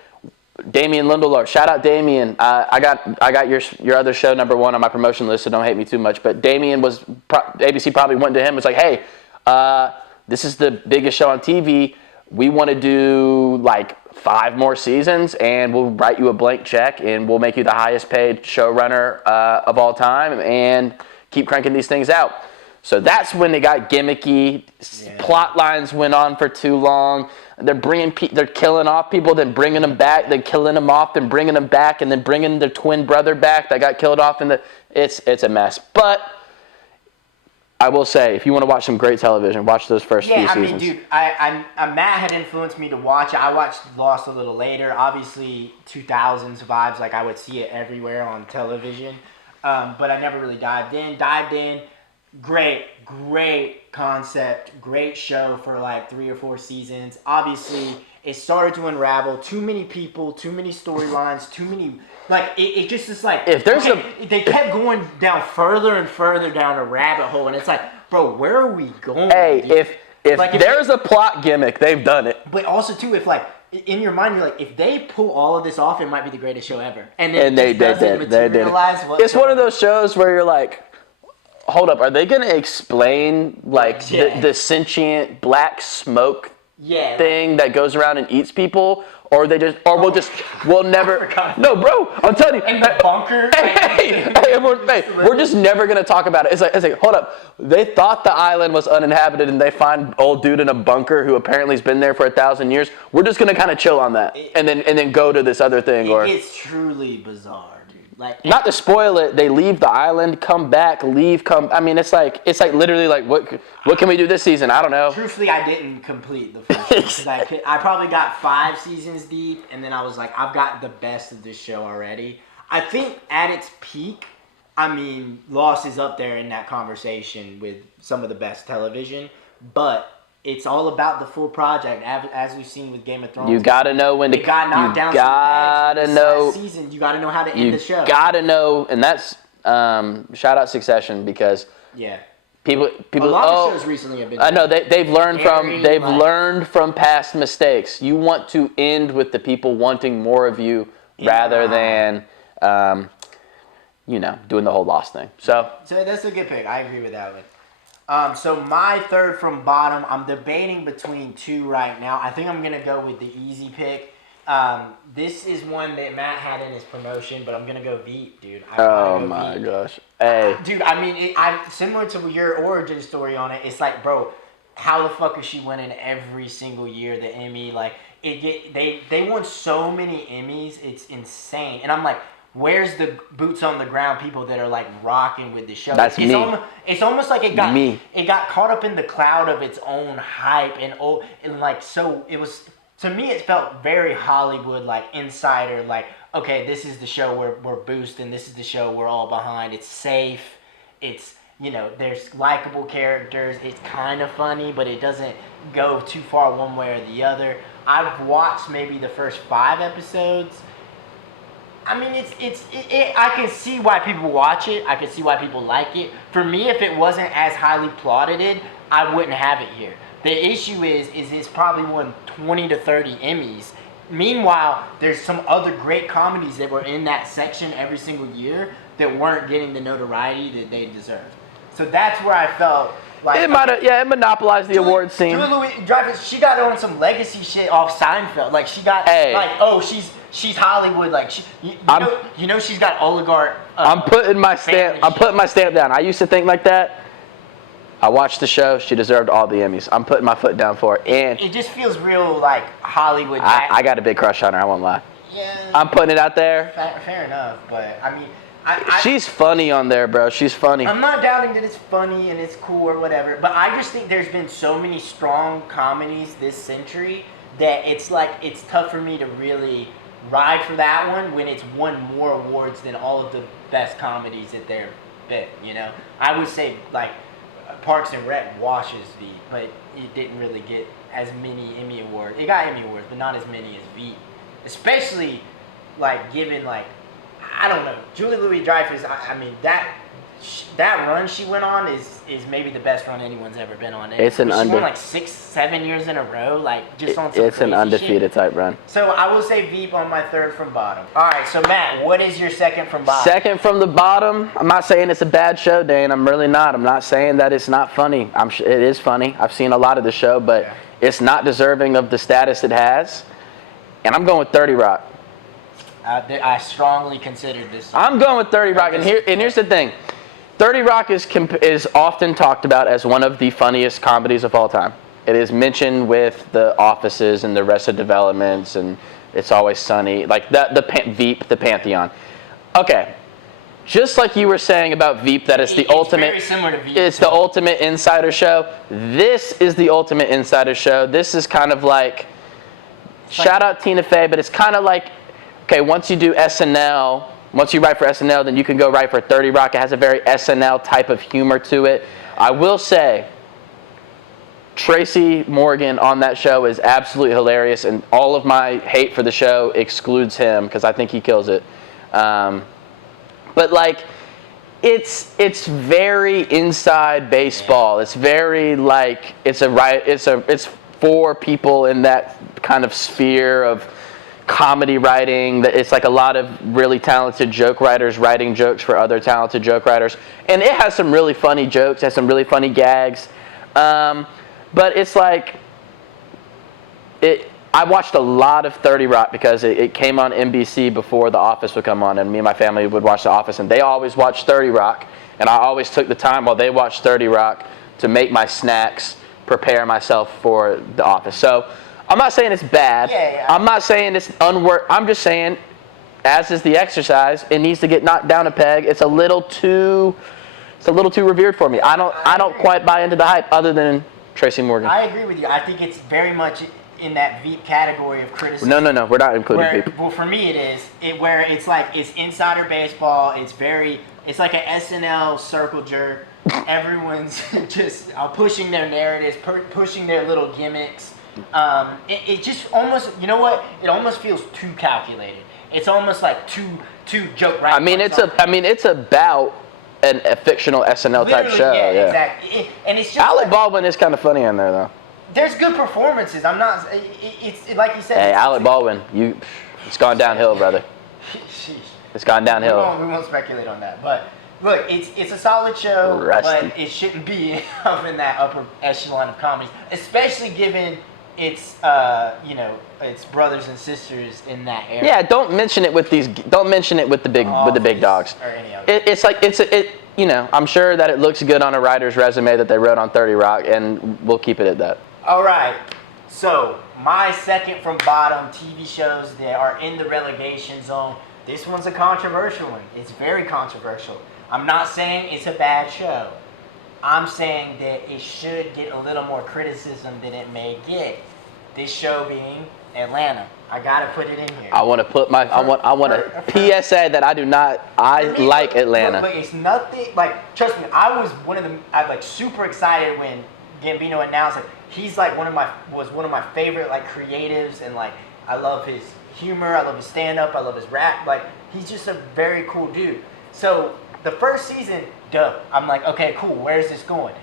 Damian Lindelof, shout out Damian. I got your other show number 1 on my promotion list, so don't hate me too much. But Damian ABC probably went to him and was like, hey, this is the biggest show on TV. We want to do like 5 more seasons, and we'll write you a blank check, and we'll make you the highest paid showrunner of all time, and keep cranking these things out. So that's when they got gimmicky. Yeah. Plot lines went on for too long. They're killing off people, then bringing them back, then killing them off, then bringing them back, and then bringing their twin brother back that got killed off. It's a mess. But I will say, if you want to watch some great television, watch those first few seasons. Yeah, I mean, dude, Matt had influenced me to watch it. I watched Lost a little later. Obviously, 2000s vibes, like I would see it everywhere on television. But I never really dived in. Great concept, great show for like 3 or 4 seasons. Obviously, it started to unravel. Too many people, too many storylines, too many. Like it just is like if there's they kept going down further and further down a rabbit hole, and it's like, bro, where are we going? Hey, dude? if there's a plot gimmick, they've done it. But also too, if like in your mind, you're like, if they pull all of this off, it might be the greatest show ever. And they did. It's one of those shows where you're like, hold up, are they going to explain like the sentient black smoke thing that goes around and eats people? Or we'll never. No, bro, I'm telling you. In the bunker. We're just never gonna talk about it. It's like, hold up. They thought the island was uninhabited, and they find old dude in a bunker who apparently has been there for 1,000 years. We're just gonna kind of chill on that, and then go to this other thing. It's truly bizarre, dude. Like, not to spoil it, they leave the island, come back, leave, come. I mean, it's like literally like what can we do this season? I don't know. Truthfully, I didn't complete the first season. I probably got 5 seasons deep, and then I was like, I've got the best of this show already. I think at its peak, I mean, Lost is up there in that conversation with some of the best television, but it's all about the full project, as we've seen with Game of Thrones. You gotta know when to. You gotta knock down some last season. You gotta know how to end the show. You gotta know, and that's shout out Succession, because people. A lot of shows recently have been. I know they've learned from past mistakes. You want to end with the people wanting more of you rather than doing the whole Lost thing. So that's a good pick. I agree with that one. So my third from bottom, I'm debating between 2 right now. I think I'm going to go with the easy pick. This is one that Matt had in his promotion, but I'm going to go Veep, dude. Oh my gosh. Hey. Dude, I mean, I'm similar to your origin story on it. It's like, bro, how the fuck is she winning every single year the Emmy? Like, they won so many Emmys, it's insane. And I'm like, where's the boots on the ground people that are like rocking with the show? That's me. It's almost like it got caught up in the cloud of its own hype and like, so it was, to me it felt very Hollywood, like insider, like, okay, this is the show we're boosting, this is the show we're all behind, it's safe, it's, there's likable characters, it's kind of funny, but it doesn't go too far one way or the other. I've watched maybe the first 5 episodes. I mean, I can see why people watch it. I can see why people like it. For me, if it wasn't as highly plotted, I wouldn't have it here. The issue is it's probably won 20 to 30 Emmys. Meanwhile, there's some other great comedies that were in that section every single year that weren't getting the notoriety that they deserved. So that's where I felt like it monopolized the award scene. Julie Louis-Dreyfus, she got on some legacy shit off Seinfeld. Like, she got she's Hollywood. Like, she's got oligarch. I'm putting my stamp down. I used to think like that. I watched the show. She deserved all the Emmys. I'm putting my foot down for it. And it just feels real like Hollywood. I got a big crush on her. I won't lie. Yeah. I'm putting it out there. Fair enough, but I mean. She's funny on there, bro. She's funny. I'm not doubting that it's funny and it's cool or whatever, but I just think there's been so many strong comedies this century that it's like it's tough for me to really ride for that one when it's won more awards than all of the best comedies that they're been, I would say, like, Parks and Rec washes Veep, but it didn't really get as many Emmy awards. It got Emmy awards, but not as many as Veep. Especially, like, given, like, I don't know, Julie Louis-Dreyfus, I mean, that that run she went on is maybe the best run anyone's ever been on. It's an she won like 6-7 years in a row, like just on some It's an undefeated shit. type run. So I will say Veep on my third from bottom. All right, so Matt, what is your second from bottom? Second from the bottom. I'm not saying it's a bad show, Dane. I'm really not. I'm not saying that it's not funny. It is funny. I've seen a lot of the show, but it's not deserving of the status it has. And I'm going with 30 Rock. I strongly considered this. I'm going with 30 Rock, and here's the thing. 30 Rock is often talked about as one of the funniest comedies of all time. It is mentioned with the Offices and the Arrested Developments and It's Always Sunny, like Veep, the Pantheon. Okay, just like you were saying about Veep, that it's the ultimate. Very similar to Veep. It's the ultimate insider show. This is the ultimate insider show. This is kind of like, shout out Tina Fey, but it's kind of like, okay, once you do SNL. Once you write for SNL, then you can go write for 30 Rock. It has a very SNL type of humor to it. I will say, Tracy Morgan on that show is absolutely hilarious, and all of my hate for the show excludes him because I think he kills it. But like, it's very inside baseball. It's very like it's for people in that kind of sphere of comedy writing. It's like a lot of really talented joke writers writing jokes for other talented joke writers, and it has some really funny jokes, has some really funny gags, but it's like I watched a lot of 30 Rock because it came on NBC before The Office would come on, and me and my family would watch The Office, and they always watched 30 Rock, and I always took the time while they watched 30 Rock to make my snacks, prepare myself for The Office. So I'm not saying it's bad. Yeah. I'm not saying it's unworth. I'm just saying, as is The Exercise, it needs to get knocked down a peg. It's a little too revered for me. I don't quite buy into the hype, other than Tracy Morgan. I agree with you. I think it's very much in that Veep category of criticism. No, we're not including Veep. Well, for me it is. Where it's like, it's insider baseball. It's like an SNL circle jerk. Everyone's just pushing their narratives, pushing their little gimmicks. It just almost, you know what? It almost feels too calculated. It's almost like too joke right. I mean, it's about a fictional SNL type show. Yeah, exactly. And it's just Alec Baldwin is kind of funny in there, though. There's good performances. I'm not. It's like you said. Hey, Alec Baldwin, it's gone downhill, brother. Sheesh. It's gone downhill. We won't speculate on that, but look, it's a solid show, but it shouldn't be up in that upper echelon of comedies, especially given its its brothers and sisters in that era. Yeah, don't mention it with the big dogs. Or any other. I'm sure that it looks good on a writer's resume that they wrote on 30 Rock, and we'll keep it at that. All right. So my second from bottom TV shows that are in the relegation zone. This one's a controversial one. It's very controversial. I'm not saying it's a bad show. I'm saying that it should get a little more criticism than it may get. This show being Atlanta. I gotta put it in here. I want a PSA that I do not. I like Atlanta. But it's nothing like. Trust me, I was super excited when Gambino announced it. He's like one of my favorite like creatives, and like I love his humor. I love his stand up. I love his rap. Like he's just a very cool dude. So the first season, dope. I'm like, okay, cool. Where's this going?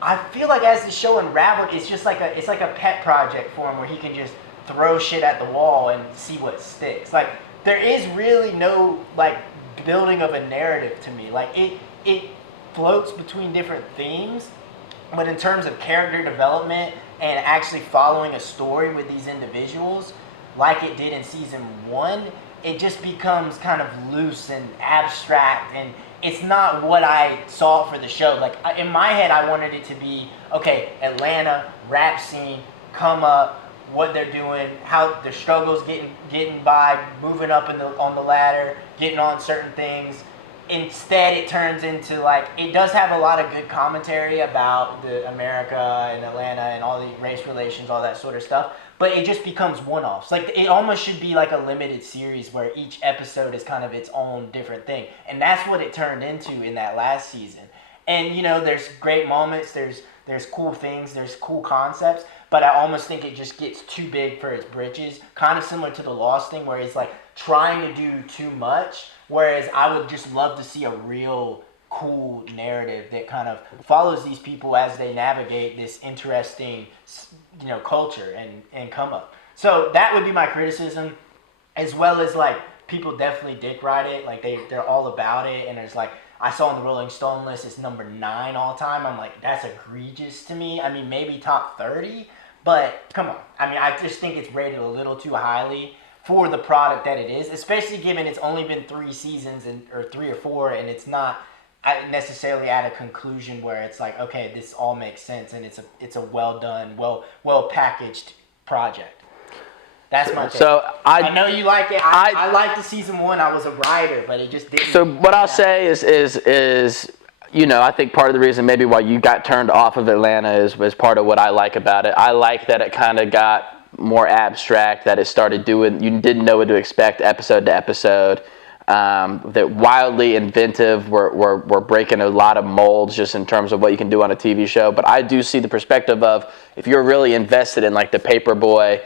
I feel like as the show unraveled, it's just like a pet project for him where he can just throw shit at the wall and see what sticks. Like there is really no like building of a narrative to me. Like it floats between different themes, but in terms of character development and actually following a story with these individuals, like it did in season 1, it just becomes kind of loose and abstract, and it's not what I saw for the show. Like in my head, I wanted it to be, okay, Atlanta, rap scene, come up, what they're doing, how their struggles getting by, moving up on the ladder, getting on certain things. Instead, it turns into like, it does have a lot of good commentary about the America and Atlanta and all the race relations, all that sort of stuff, but it just becomes one-offs. Like it almost should be like a limited series where each episode is kind of its own different thing, and that's what it turned into in that last season. And there's great moments, there's cool things, there's cool concepts, but I almost think it just gets too big for its britches, kind of similar to the Lost thing, where it's like trying to do too much, whereas I would just love to see a real cool narrative that kind of follows these people as they navigate this interesting, culture and come up. So that would be my criticism, as well as like people definitely dick ride it, like they're all about it, and it's like I saw on the Rolling Stone list it's number 9 all time. I'm like, that's egregious to me. I mean, maybe top 30, but come on. I mean, I just think it's rated a little too highly for the product that it is, especially given it's only been 3 seasons or 3 or 4, and it's not necessarily at a conclusion where it's like, okay, this all makes sense and it's a well done, well packaged project. That's my take. So I know you like it. I liked the season 1. I was a writer, but it just didn't. So what I'll say is I think part of the reason maybe why you got turned off of Atlanta is part of what I like about it. I like that it kind of got more abstract, that it started doing, you didn't know what to expect episode to episode. That wildly inventive, we're breaking a lot of molds just in terms of what you can do on a TV show. But I do see the perspective of, if you're really invested in like the Paperboy,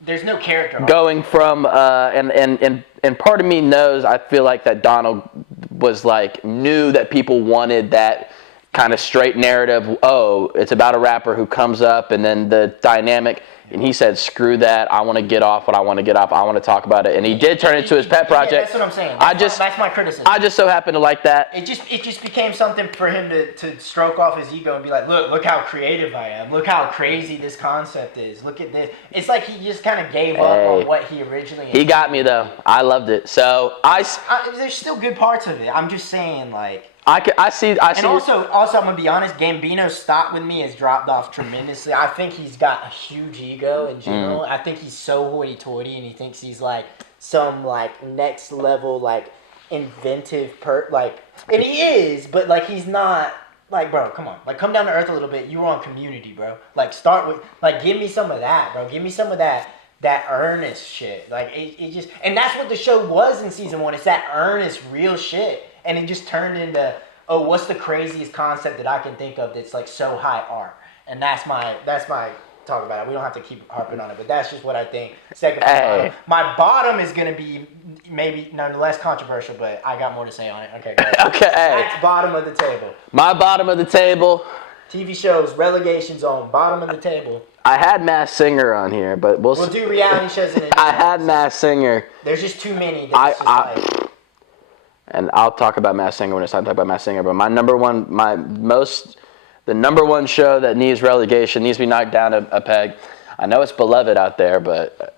there's no character going from and part of me knows, I feel like that Donald was like, knew that people wanted that kind of straight narrative. Oh, it's about a rapper who comes up and then the dynamic. And he said, screw that. I want to get off what I want to get off. I want to talk about it. And he did turn it into his pet project. Yeah, that's what I'm saying. That's my criticism. I just so happen to like that. It just became something for him to stroke off his ego and be like, look how creative I am. Look how crazy this concept is. Look at this. It's like he just kind of gave up on what he originally. He got me though. I loved it. So there's still good parts of it. I'm just saying, like. I see. And also, I'm gonna be honest. Gambino's stock with me has dropped off tremendously. I think he's got a huge ego in general. I think he's so hoity-toity, and he thinks he's like some like next level like inventive and he is, but like he's not. Like, bro, come on. Like, come down to earth a little bit. You were on Community, bro. Like, start with give me some of that, bro. Give me some of that earnest shit. Like, it just, and that's what the show was in season 1. It's that earnest, real shit. And it just turned into, oh, what's the craziest concept that I can think of that's like so high art? And that's my talk about it. We don't have to keep harping on it, but that's just what I think. Second, my bottom is gonna be maybe nonetheless controversial, but I got more to say on it. Okay. Okay. That's bottom of the table. My bottom of the table. TV shows, relegation zone, bottom of the table. I had Masked Singer on here, but we'll do reality shows in I had Masked Singer. There's just too many. And I'll talk about Masked Singer when it's time to talk about Masked Singer. But the number one show that needs relegation, needs to be knocked down a peg. I know it's beloved out there, but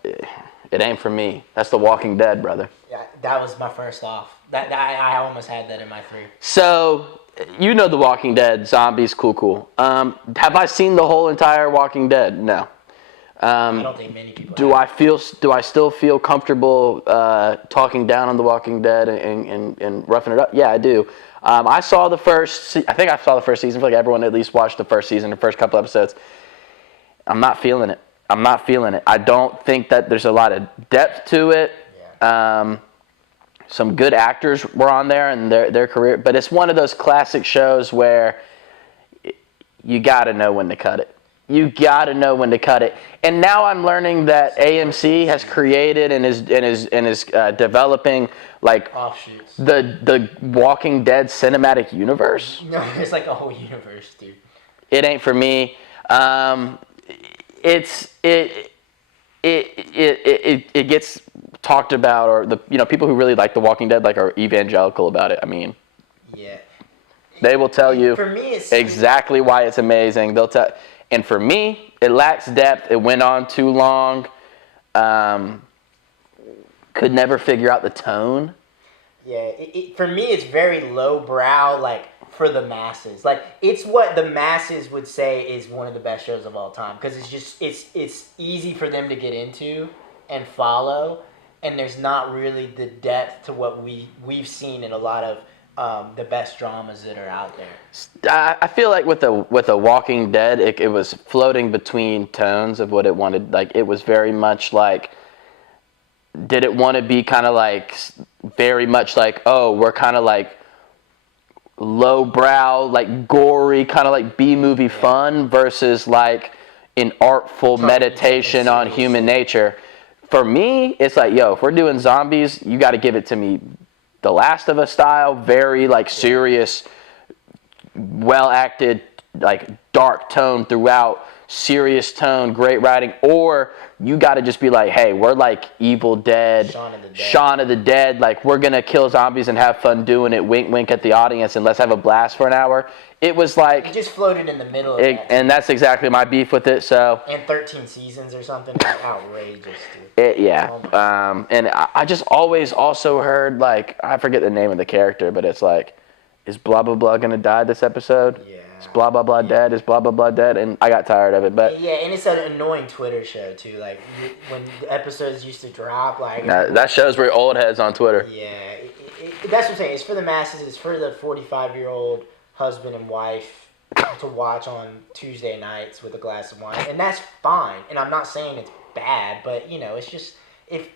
it ain't for me. That's The Walking Dead, brother. Yeah, that was my first off. I almost had that in my 3. So, you know The Walking Dead, zombies, cool. Have I seen the whole entire Walking Dead? No. I don't think many people do I still feel comfortable talking down on The Walking Dead and roughing it up? Yeah, I do. I saw the first. I think I saw the first season. I feel like everyone at least watched the first season, the first couple episodes. I'm not feeling it. I don't think that there's a lot of depth to it. Yeah. Some good actors were on there and their career, but it's one of those classic shows where you got to know when to cut it. And now I'm learning that AMC has created and is developing like offshoots. The Walking Dead cinematic universe. No, it's like a whole universe, dude. It ain't for me. It gets talked about, or people who really like The Walking Dead are evangelical about it. I mean, yeah, they will tell you for me it's exactly why it's amazing. They'll tell. And for me, it lacks depth. It went on too long. Could never figure out the tone. Yeah, for me, it's very lowbrow, for the masses. It's what the masses would say is one of the best shows of all time, because it's easy for them to get into and follow, and there's not really the depth to what we've seen in a lot of the best dramas that are out there. I feel like with the Walking Dead, it was floating between tones of what it wanted. It was very much did it want to be kind of very much oh, we're kind of lowbrow, gory, kind of B-movie fun versus an artful meditation on human nature. For me, it's yo, if we're doing zombies, you got to give it to me The Last of Us style, very serious, well acted, like dark tone throughout, serious tone, great writing, or you got to just be like, hey, we're like Evil Dead, Shaun of the Dead, like we're gonna kill zombies and have fun doing it, wink wink at the audience, and let's have a blast for an hour. It was like it just floated in the middle of that. And that's exactly my beef with it. So and 13 seasons or something, it's outrageous, dude. And I just always also heard, like, I forget the name of the character, but it's like, is blah blah blah gonna die this episode? Yeah. Is blah blah blah dead? Is blah blah blah dead? And I got tired of it. But yeah, and it's an annoying Twitter show too. Like when the episodes used to drop, like that shows we're old heads on Twitter. Yeah, that's what I'm saying. It's for the masses. It's for the 45-year-old husband and wife to watch on Tuesday nights with a glass of wine, and that's fine. And I'm not saying it's bad, but you know, it's just if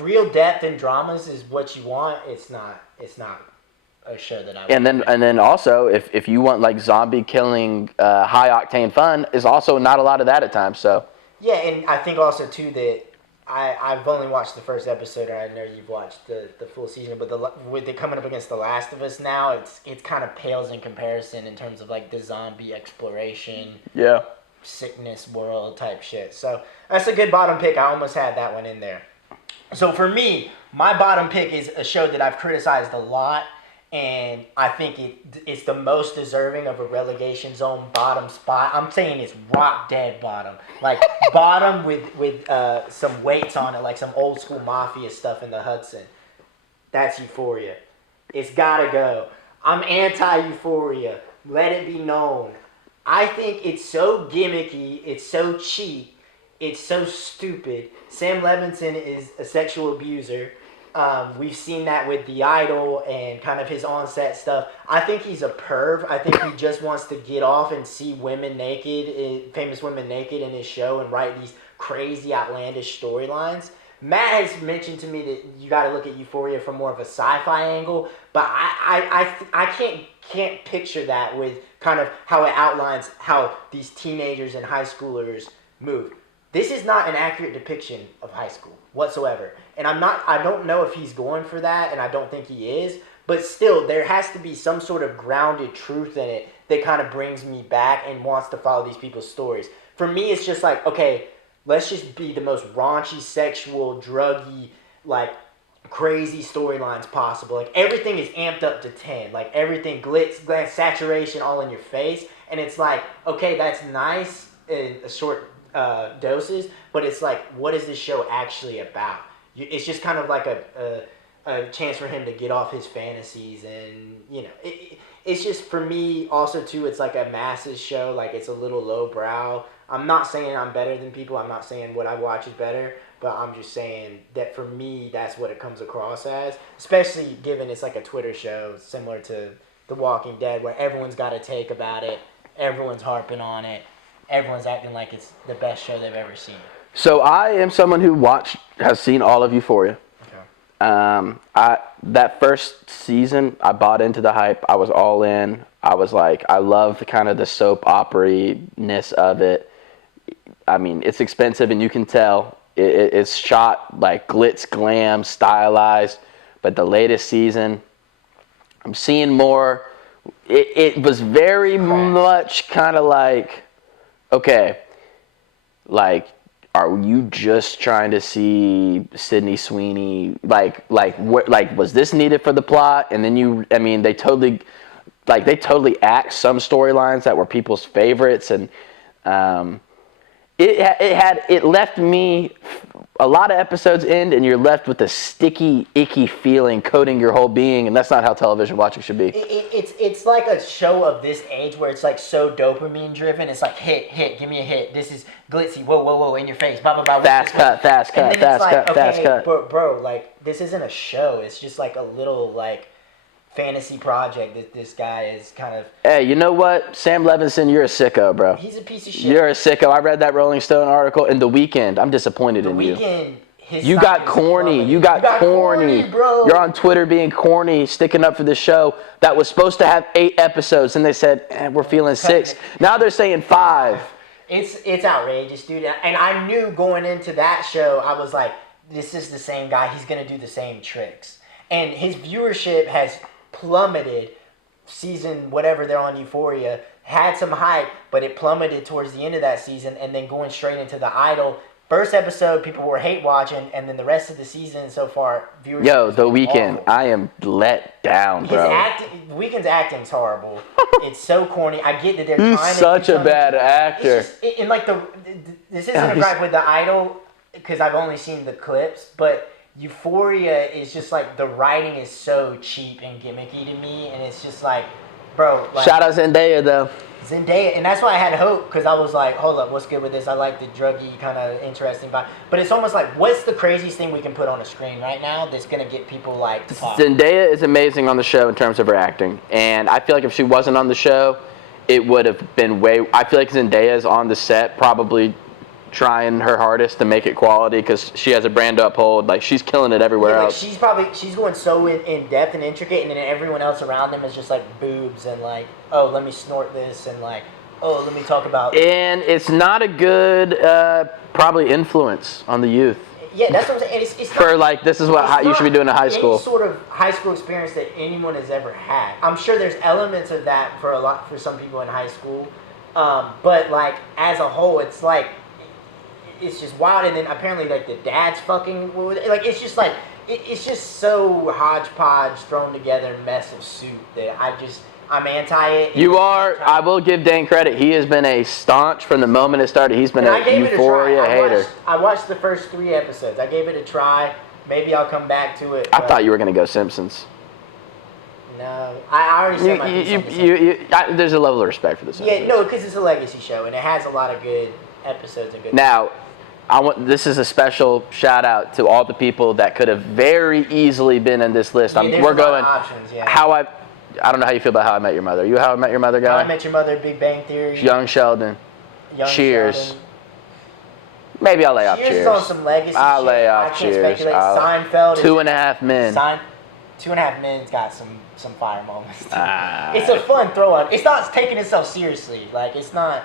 real depth and dramas is what you want, it's not a show that I would and then also if you want like zombie killing high octane fun, is also not a lot of that at times. So yeah, and I think also too that I've only watched the first episode, and I know you've watched the full season, but with it coming up against The Last of Us now, it's kind of pales in comparison in terms of like the zombie exploration, sickness world type shit. So that's a good bottom pick. I almost had that one in there. So for me, my bottom pick is a show that I've criticized a lot, and I think it's the most deserving of a relegation zone bottom spot. I'm saying it's rock dead bottom. Like bottom with some weights on it, like some old school mafia stuff in the Hudson. That's Euphoria. It's gotta go. I'm anti-Euphoria. Let it be known. I think it's so gimmicky, it's so cheap, it's so stupid. Sam Levinson is a sexual abuser. We've seen that with The Idol and kind of his on-set stuff. I think he's a perv. I think he just wants to get off and see women naked, famous women naked in his show and write these crazy, outlandish storylines. Matt has mentioned to me that you got to look at Euphoria from more of a sci-fi angle, but I can't picture that with kind of how it outlines how these teenagers and high schoolers move. This is not an accurate depiction of high school whatsoever. And I don't know if he's going for that, and I don't think he is, but still, there has to be some sort of grounded truth in it that kind of brings me back and wants to follow these people's stories. For me, it's just like, okay, let's just be the most raunchy, sexual, druggy, like, crazy storylines possible. Like, everything is amped up to 10. Like, everything, glitz, glance, saturation all in your face. And it's like, okay, that's nice in a short doses, but it's like, what is this show actually about? It's just kind of like a chance for him to get off his fantasies, and you know, it's just, for me also too, it's like a masses show. Like, it's a little lowbrow. I'm not saying I'm better than people. I'm not saying what I watch is better, but I'm just saying that for me, that's what it comes across as, especially given it's like a Twitter show similar to The Walking Dead, where everyone's got a take about it, everyone's harping on it, everyone's acting like it's the best show they've ever seen. So I am someone who has seen all of Euphoria. Okay. That first season, I bought into the hype. I was all in. I was like, I love the kind of the soap opera-ness of it. I mean, it's expensive, and you can tell it's shot like glitz, glam, stylized. But the latest season, I'm seeing more. It was very much kind of like, okay, like, are you just trying to see Sydney Sweeney? Like, was this needed for the plot? And then they totally axed some storylines that were people's favorites, and it left me, a lot of episodes end, and you're left with a sticky, icky feeling coating your whole being, and that's not how television watching should be. It's like a show of this age where it's like so dopamine driven. It's like hit, give me a hit. This is glitzy, whoa, in your face, blah blah blah. Fast cut. Bro, like, this isn't a show. It's just like a little like fantasy project that this guy is kind of. Hey, you know what? Sam Levinson, you're a sicko, bro. He's a piece of shit. You're a sicko. I read that Rolling Stone article. In The Weeknd, I'm disappointed in you. You got corny. You got corny, bro. You're on Twitter being corny, sticking up for the show that was supposed to have 8 episodes, and they said, we're feeling 6. Now they're saying 5. It's outrageous, dude. And I knew going into that show, I was like, this is the same guy. He's gonna do the same tricks. And his viewership has plummeted season, whatever they're on Euphoria, had some hype, but it plummeted towards the end of that season, and then going straight into The Idol. First episode, people were hate watching, and then the rest of the season so far, viewers. Yo, The Weeknd, I am let down, bro. The Weeknd's acting's horrible. It's so corny. I get that they're He's trying to. Such a bad actor. It's just, and like this isn't a gripe with The Idol because I've only seen the clips, but Euphoria is just like the writing is so cheap and gimmicky to me, and it's just like, bro. Like, shout out Zendaya though. Zendaya, and that's why I had hope, because I was like, hold up, what's good with this? I like the druggy kind of interesting vibe. But it's almost like, what's the craziest thing we can put on a screen right now that's going to get people like to talk? Zendaya is amazing on the show in terms of her acting. And I feel like if she wasn't on the show, it would have been I feel like Zendaya is on the set probably trying her hardest to make it quality because she has a brand to uphold. Like, she's killing it everywhere else. She's going so in depth and intricate, and then everyone else around them is just like boobs and like, oh, let me snort this, and like, oh, let me talk about. And it's not a good probably influence on the youth. Yeah, that's what I'm saying. It's for not, like, this is what you should be doing in high school. Any sort of high school experience that anyone has ever had. I'm sure there's elements of that for some people in high school, but like as a whole, it's like. It's just wild, and then apparently like the dad's fucking like it's just like it's just so hodgepodge thrown together mess of soup that I'm anti it. You are. I will give Dane credit. He has been a staunch from the moment it started. He's been a Euphoria hater. I watched the first 3 episodes. I gave it a try. Maybe I'll come back to it. I thought you were gonna go Simpsons. No, I already said my piece on there's a level of respect for this. Yeah, no, because it's a legacy show and it has a lot of good episodes and good. Now. This is a special shout out to all the people that could have very easily been in this list. We're going options, yeah. I don't know how you feel about How I Met Your Mother. You a How I Met Your Mother guy? How I Met Your Mother, Big Bang Theory, Young Sheldon, Cheers. Sheldon. Maybe I'll lay off Cheers. Cheers is on some legacy I'll shit. lay off Cheers. Seinfeld. 2.5 Men. 2.5 Men's got some fire moments. It's a fun throw on. It's not taking itself seriously. Like it's not,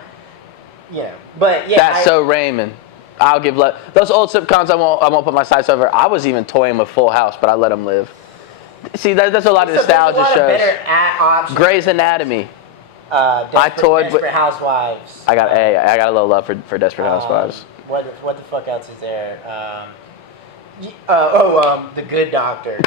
But yeah. That's So Raymond. I'll give those old sitcoms. I won't put my sights over. I was even toying with Full House, but I let them live. See, there's a lot of nostalgia shows. Better options. Grey's Anatomy. Desperate Housewives. I got a little love for Desperate Housewives. What the fuck else is there? The Good Doctor.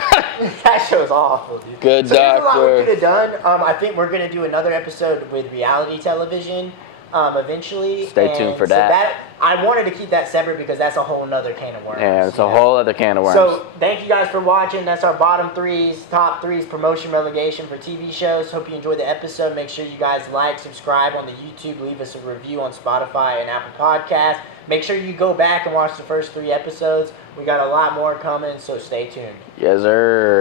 That show's awful, dude. Good Doctor. There's a lot we could have done. I think we're gonna do another episode with reality television. Eventually. Stay tuned for that. I wanted to keep that separate because that's a whole nother can of worms. Yeah, it's a whole other can of worms. So thank you guys for watching. That's our bottom 3s, top 3s, promotion relegation for TV shows. Hope you enjoyed the episode. Make sure you guys like, subscribe on the YouTube, leave us a review on Spotify and Apple Podcasts. Make sure you go back and watch the first 3 episodes. We got a lot more coming, so stay tuned. Yes, sir.